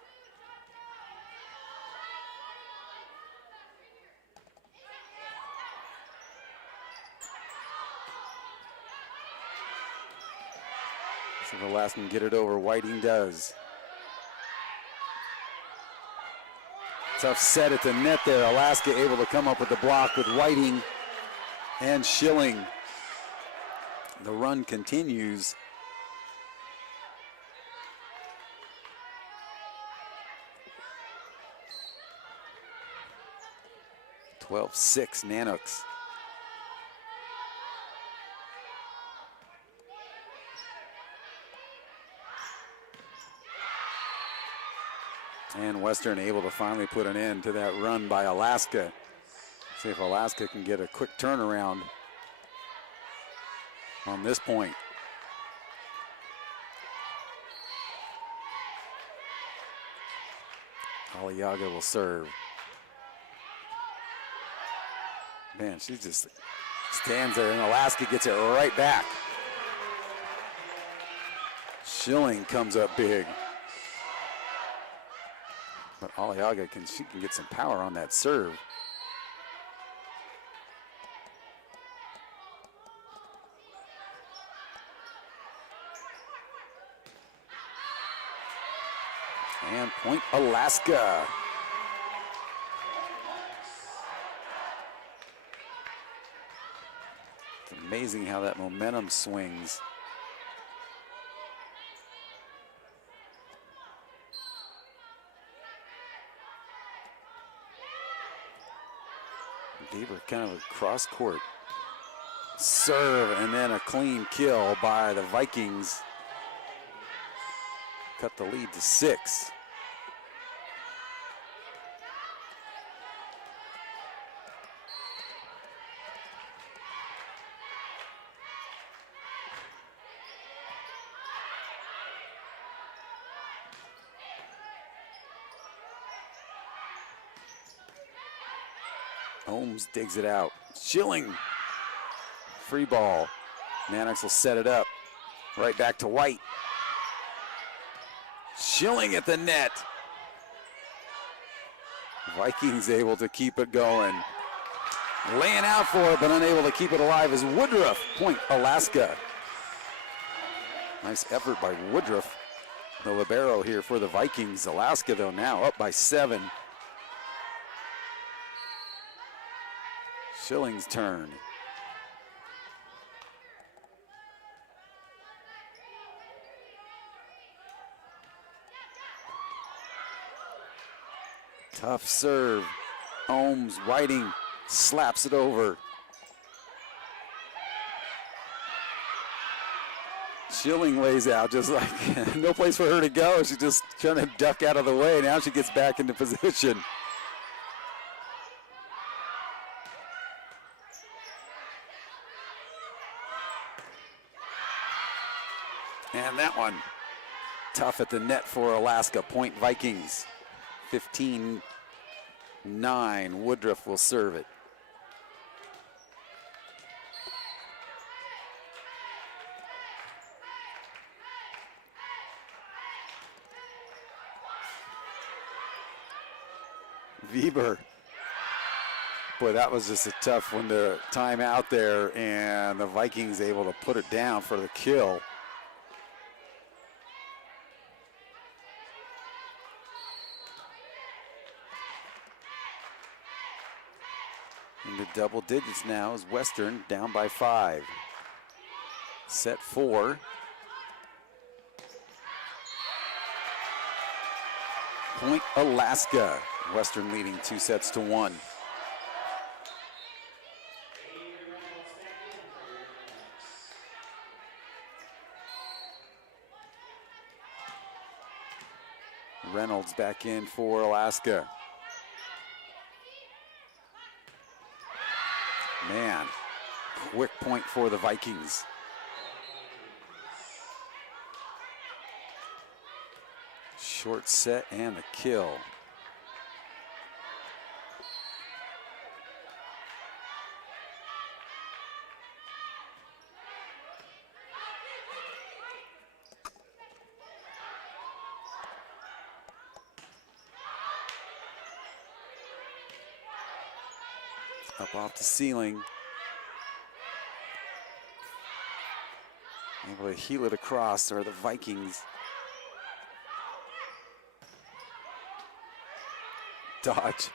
So the last can get it over. Whiting does. Tough set at the net there. Alaska able to come up with the block with Whiting and Schilling. The run continues. (12-6) Nanooks. And Western able to finally put an end to that run by Alaska. See if Alaska can get a quick turnaround on this point. Aliaga will serve. Man, she just stands there, and Alaska gets it right back. Schilling comes up big. But Aliaga she can get some power on that serve. And point Alaska. It's amazing how that momentum swings. Deaver kind of a cross court serve and then a clean kill by the Vikings. Cut the lead to 6. Holmes digs it out. Schilling. Free ball. Nanooks will set it up. Right back to White. Schilling at the net. Vikings able to keep it going. Laying out for it, but unable to keep it alive is Woodruff. Point Alaska. Nice effort by Woodruff, the libero here for the Vikings. Alaska, though, now up by 7. Schilling's turn. Tough serve. Ohms, Whiting slaps it over. Schilling lays out just like no place for her to go. She's just trying to duck out of the way. Now she gets back into position. And that one, tough at the net for Alaska. Point Vikings. 15-9. Woodruff will serve it. Weber. Boy, that was just a tough one to time out there, and the Vikings able to put it down for the kill. Into double digits now is Western, down by 5. Set 4. Point Alaska. Western leading 2-1. Reynolds back in for Alaska. Man, quick point for the Vikings. Short set and a kill. Up off the ceiling. Able to heel it across are the Vikings. Dodge.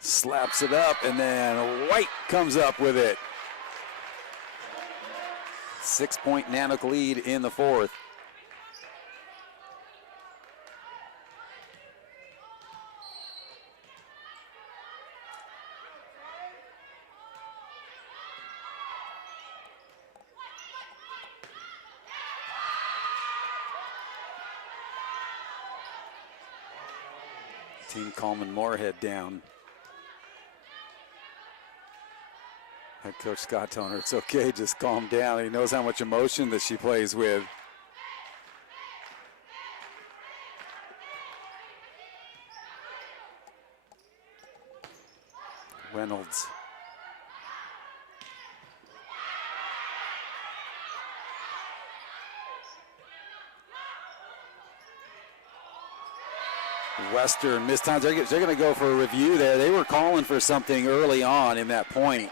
Slaps it up, and then White comes up with it. 6-point Nanook lead in the 4th. Team Coleman Moorhead down. Head coach Scott Toner, it's okay, just calm down. He knows how much emotion that she plays with. Reynolds. Western missed times. They're going to go for a review there. They were calling for something early on in that point.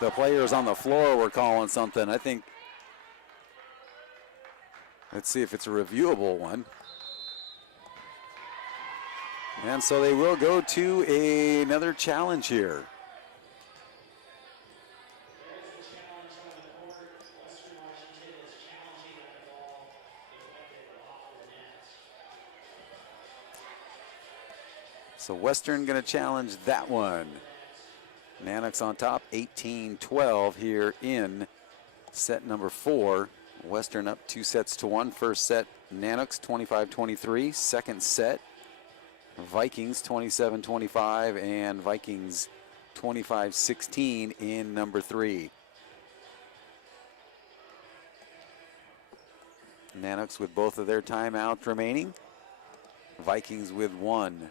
The players on the floor were calling something. I think, let's see if it's a reviewable one. And so they will go to another challenge here. So Western going to challenge that one. Nanooks on top, 18-12 here in set number 4. Western up 2-1. First set, Nanooks 25-23. Second set, Vikings 27-25 and Vikings 25-16 in number 3. Nanooks with both of their timeouts remaining. Vikings with 1.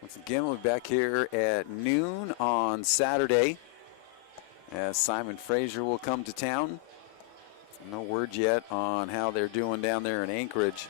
Once again, we'll be back here at noon on Saturday as Simon Fraser will come to town. No word yet on how they're doing down there in Anchorage.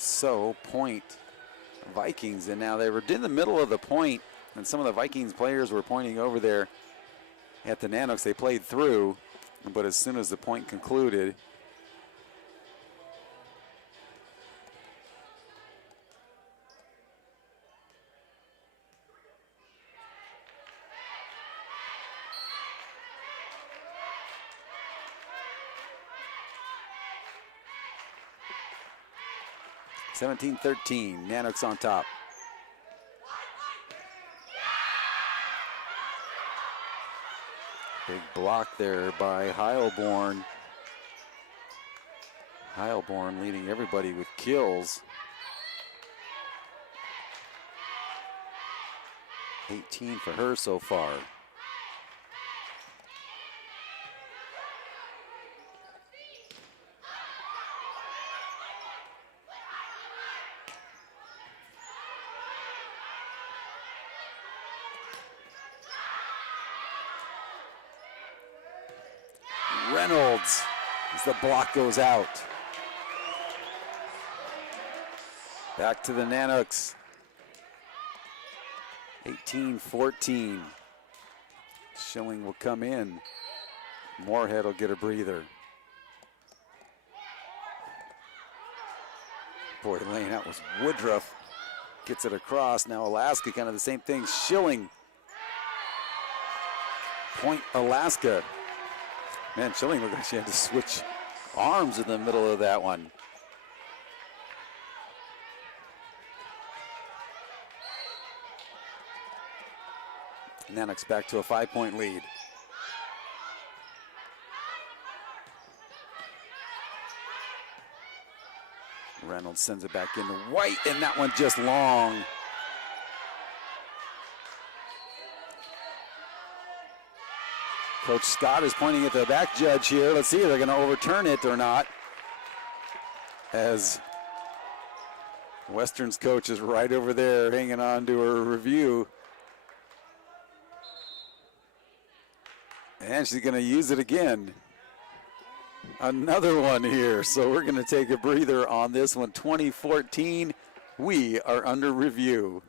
So, point Vikings, and now they were in the middle of the point, and some of the Vikings players were pointing over there at the Nanooks. They played through, but as soon as the point concluded, (17-13), Nanooks on top. Big block there by Heilborn. Heilborn leading everybody with kills. 18 for her so far. Reynolds as the block goes out. Back to the Nanooks. 18-14. Schilling will come in. Moorhead will get a breather. Boy, laying out was Woodruff. Gets it across. Now Alaska, kind of the same thing. Schilling. Point Alaska. Man, Schilling looked like she had to switch arms in the middle of that one. Nanooks back to a 5-point lead. Reynolds sends it back into White, and that one just long. Coach Scott is pointing at the back judge here. Let's see if they're going to overturn it or not. As Western's coach is right over there hanging on to her review. And she's going to use it again. Another one here. So we're going to take a breather on this one. 2014, we are under review.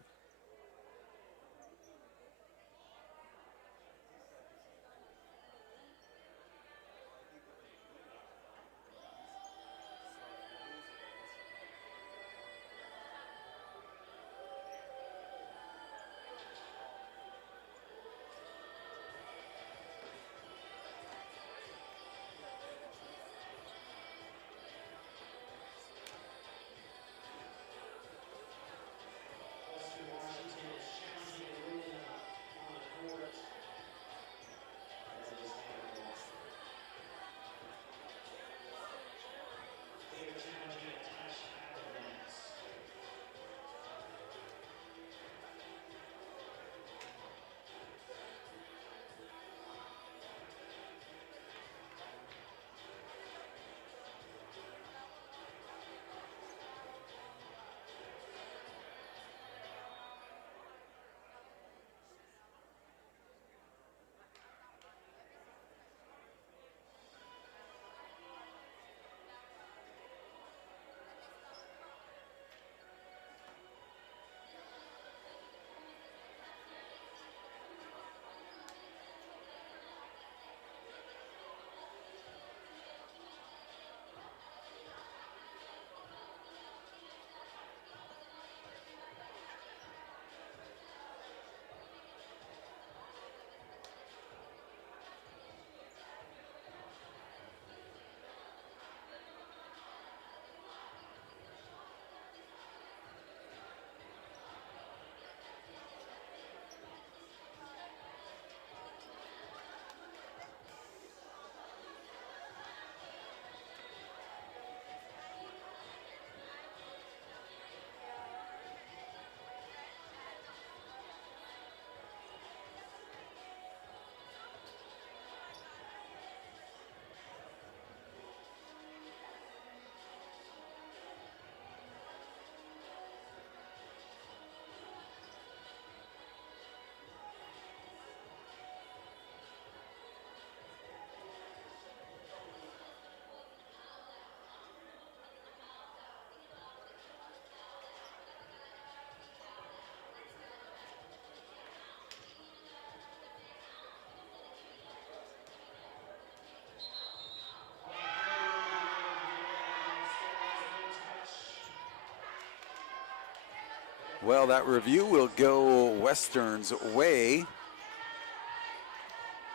Well, that review will go Western's way.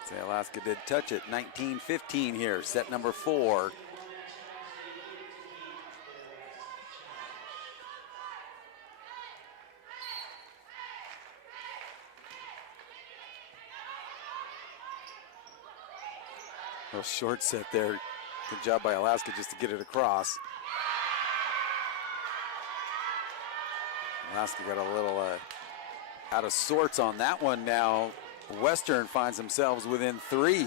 Say Alaska did touch it. 19-15 here, set number 4. A short set there. Good job by Alaska just to get it across. Alaska got a little out of sorts on that one now. Western finds themselves within 3.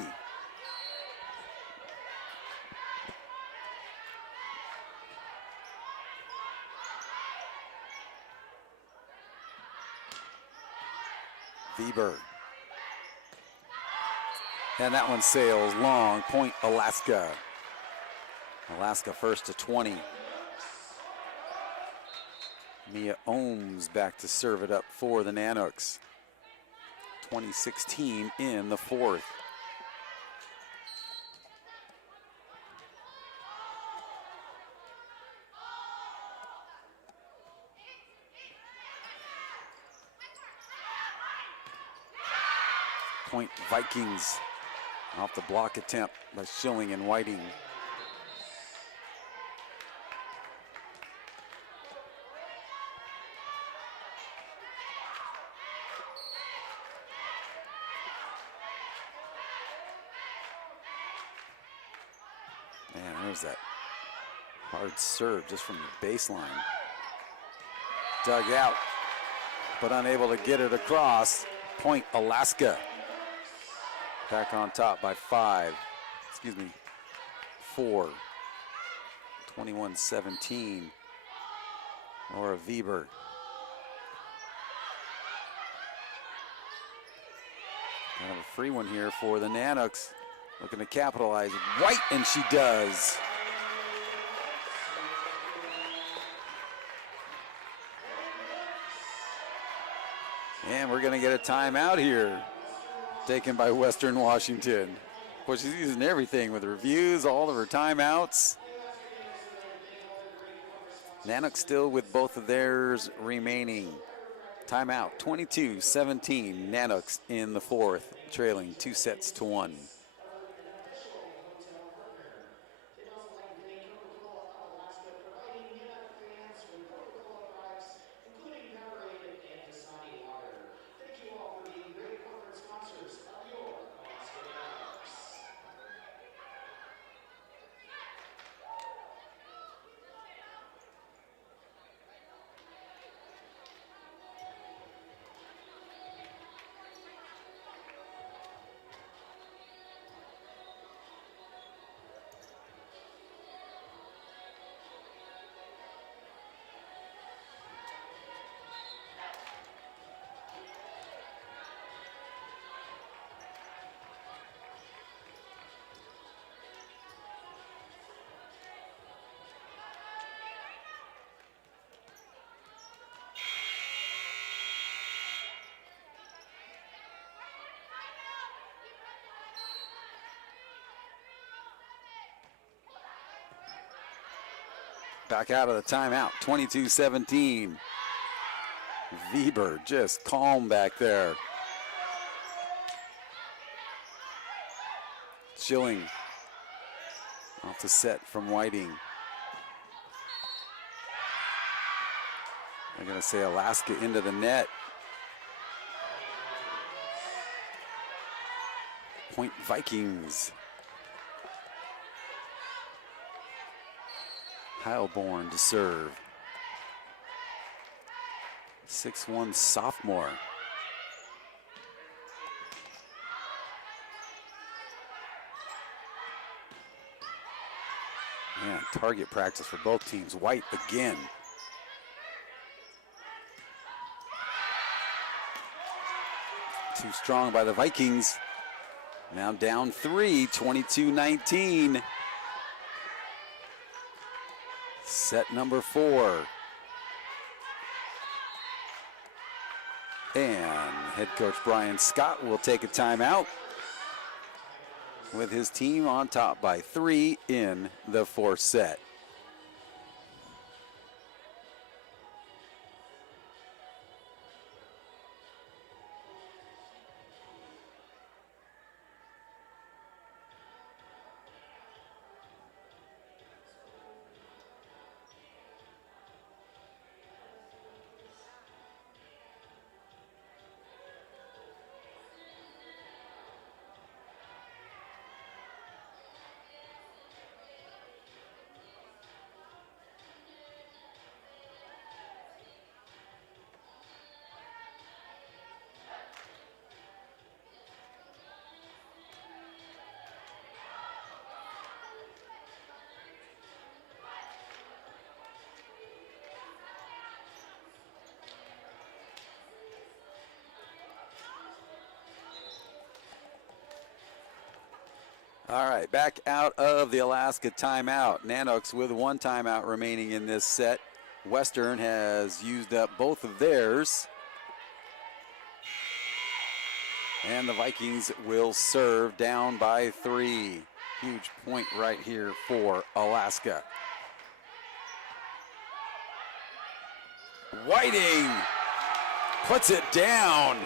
Weber. And that one sails long. Point Alaska. Alaska first to 20. Mia Ohms back to serve it up for the Nanooks. 20-16 in the 4th. Point Vikings off the block attempt by Schilling and Whiting. Man, there's that hard serve just from the baseline. Dug out, but unable to get it across. Point Alaska. Back on top by 4. 21-17. Laura Weber. Kind of a free one here for the Nanooks. Looking to capitalize. White, and she does. And we're going to get a timeout here, taken by Western Washington. Boy, she's using everything with reviews, all of her timeouts. Nanooks still with both of theirs remaining. Timeout, 22-17. Nanooks in the 4th, trailing 2-1. Back out of the timeout, 22-17. Weber just calm back there. Schilling off the set from Whiting. I'm going to say Alaska into the net. Point Vikings. Heilborn to serve. 6'1" sophomore. Man, target practice for both teams. White again. Too strong by the Vikings. Now down 3, 22-19. Set number 4. And head coach Brian Scott will take a timeout with his team on top by 3 in the 4th set. All right, back out of the Alaska timeout. Nanooks with one timeout remaining in this set. Western has used up both of theirs. And the Vikings will serve down by 3. Huge point right here for Alaska. Whiting puts it down.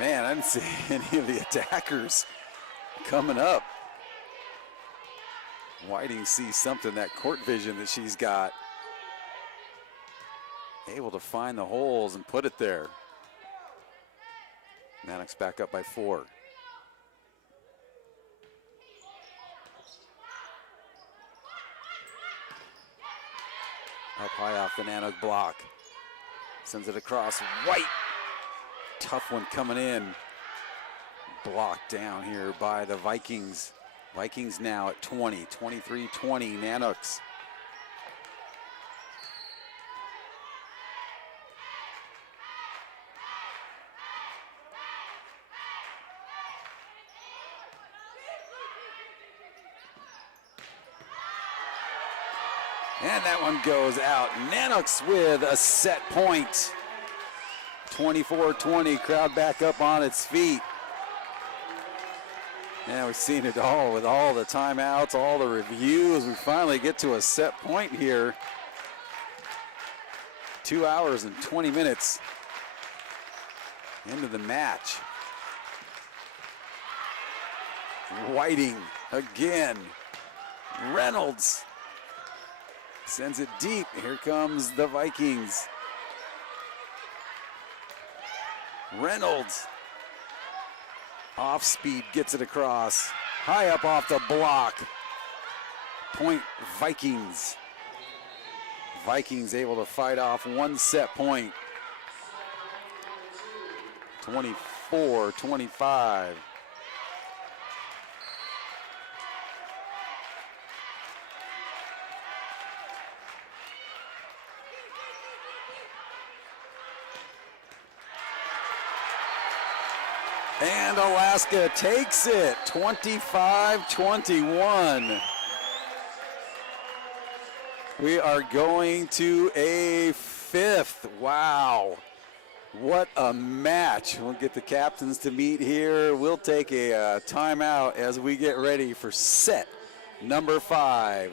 Man, I didn't see any of the attackers coming up. Whiting sees something, that court vision that she's got. Able to find the holes and put it there. Nanooks back up by 4. Up high off the Nanook block. Sends it across. White. Tough one coming in. Blocked down here by the Vikings. Vikings now at 20, 23-20, Nanooks. And that one goes out. Nanooks with a set point. 24-20, crowd back up on its feet. Yeah, we've seen it all with all the timeouts, all the reviews. We finally get to a set point here. 2 hours and 20 minutes into the match. Whiting again. Reynolds sends it deep. Here comes the Vikings. Reynolds, off speed, gets it across. High up off the block. Point Vikings. Vikings able to fight off one set point. 24-25. And Alaska takes it, 25-21. We are going to a 5th. Wow. What a match. We'll get the captains to meet here. We'll take a timeout as we get ready for set number 5.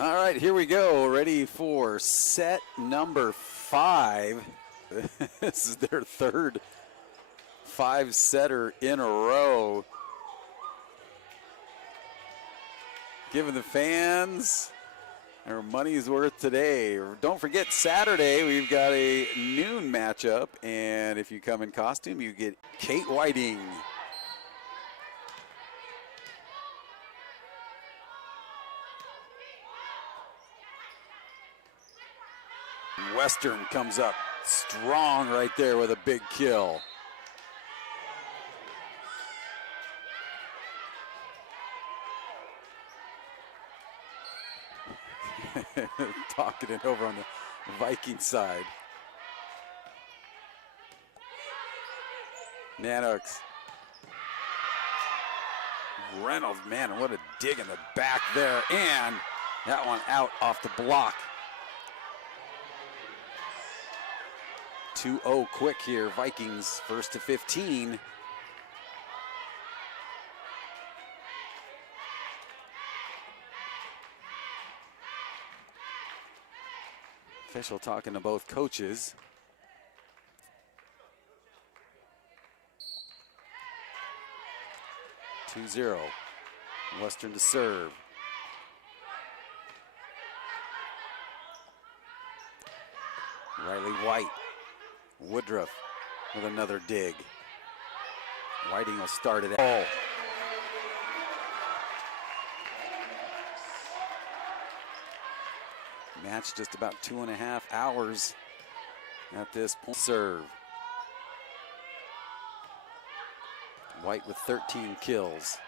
All right, here we go. Ready for set number 5. This is their third 5-setter in a row. Giving the fans their money's worth today. Don't forget, Saturday we've got a noon matchup, and if you come in costume, you get Kate Whiting. Western comes up strong right there with a big kill. Talking it over on the Viking side. Nanooks. Reynolds, man, what a dig in the back there. And that one out off the block. 2-0 quick here. Vikings first to 15. Official talking to both coaches. (2-0). Western to serve. Riley White. Woodruff with another dig. Whiting will start it. Oh. Match just about 2.5 hours at this point. Serve. White with 13 kills.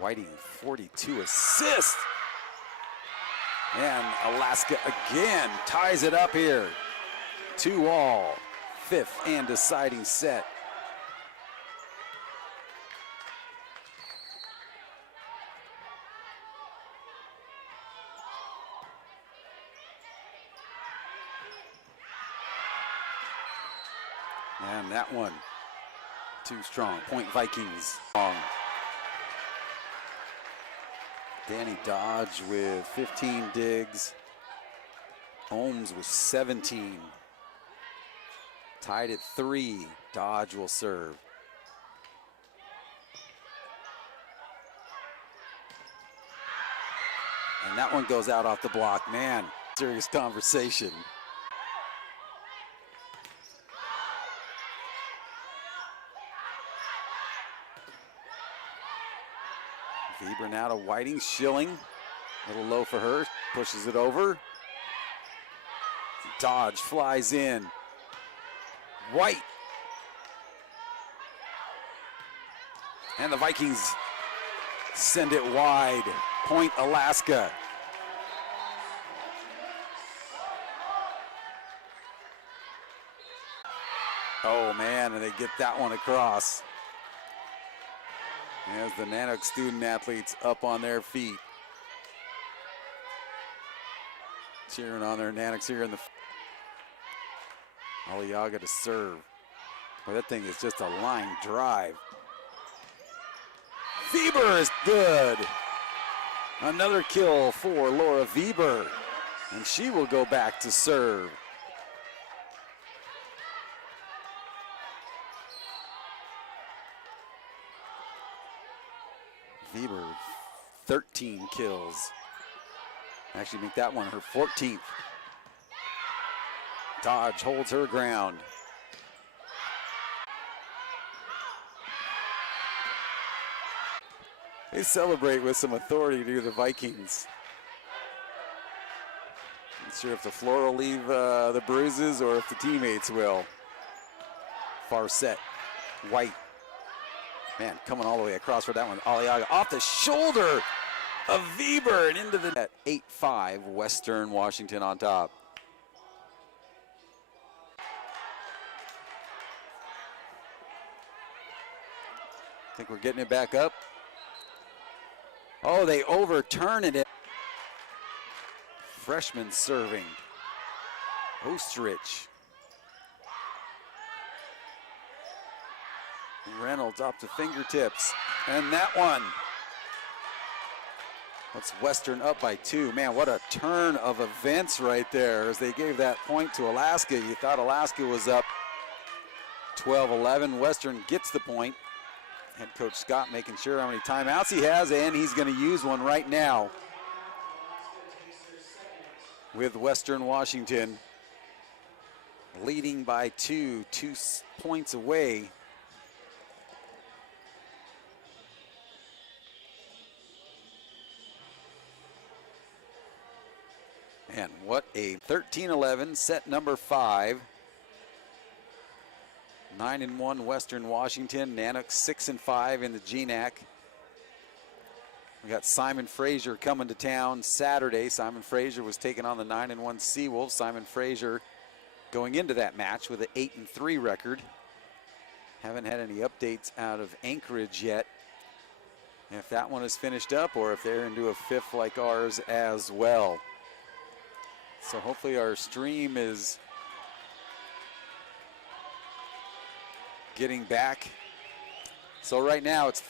Whiting 42 assists. And Alaska again ties it up here. 2-all, 5th and deciding set. And that one, too strong. Point Vikings. Danny Dodge with 15 digs. Ohms with 17. Tied at 3. Dodge will serve. And that one goes out off the block. Man, serious conversation. Weber now to Whiting. Schilling, a little low for her, pushes it over. Dodge flies in. White. And the Vikings send it wide. Point Alaska. Oh man, and they get that one across. As the Nanook student athletes up on their feet. Cheering on their Nanooks here in the Aliaga to serve. Boy, that thing is just a line drive. Weber is good. Another kill for Laura Weber. And she will go back to serve. Weber, 13 kills. Actually make that one her 14th. Dodge holds her ground. They celebrate with some authority to the Vikings. Not sure if the floor will leave the bruises or if the teammates will. Far set, White. Man, coming all the way across for that one. Aliaga off the shoulder of Weber and into the net. 8-5, Western Washington on top. Think we're getting it back up. Oh, they overturn it. Freshman serving. Ostrich. Reynolds off the fingertips. And that one That's Western up by 2. Man, what a turn of events right there as they gave that point to Alaska. You thought Alaska was up 12-11. Western gets the point. Head coach Scott making sure how many timeouts he has, and he's going to use one right now with Western Washington leading by 2 points away. And what a 13-11, set number 5. 9-1 Western Washington, Nanooks 6-5 in the GNAC. We got Simon Fraser coming to town Saturday. Simon Fraser was taking on the 9-1 Seawolves. Simon Fraser going into that match with an 8-3 record. Haven't had any updates out of Anchorage yet. If that one is finished up or if they're into a 5th like ours as well. So hopefully our stream is getting back. So right now it's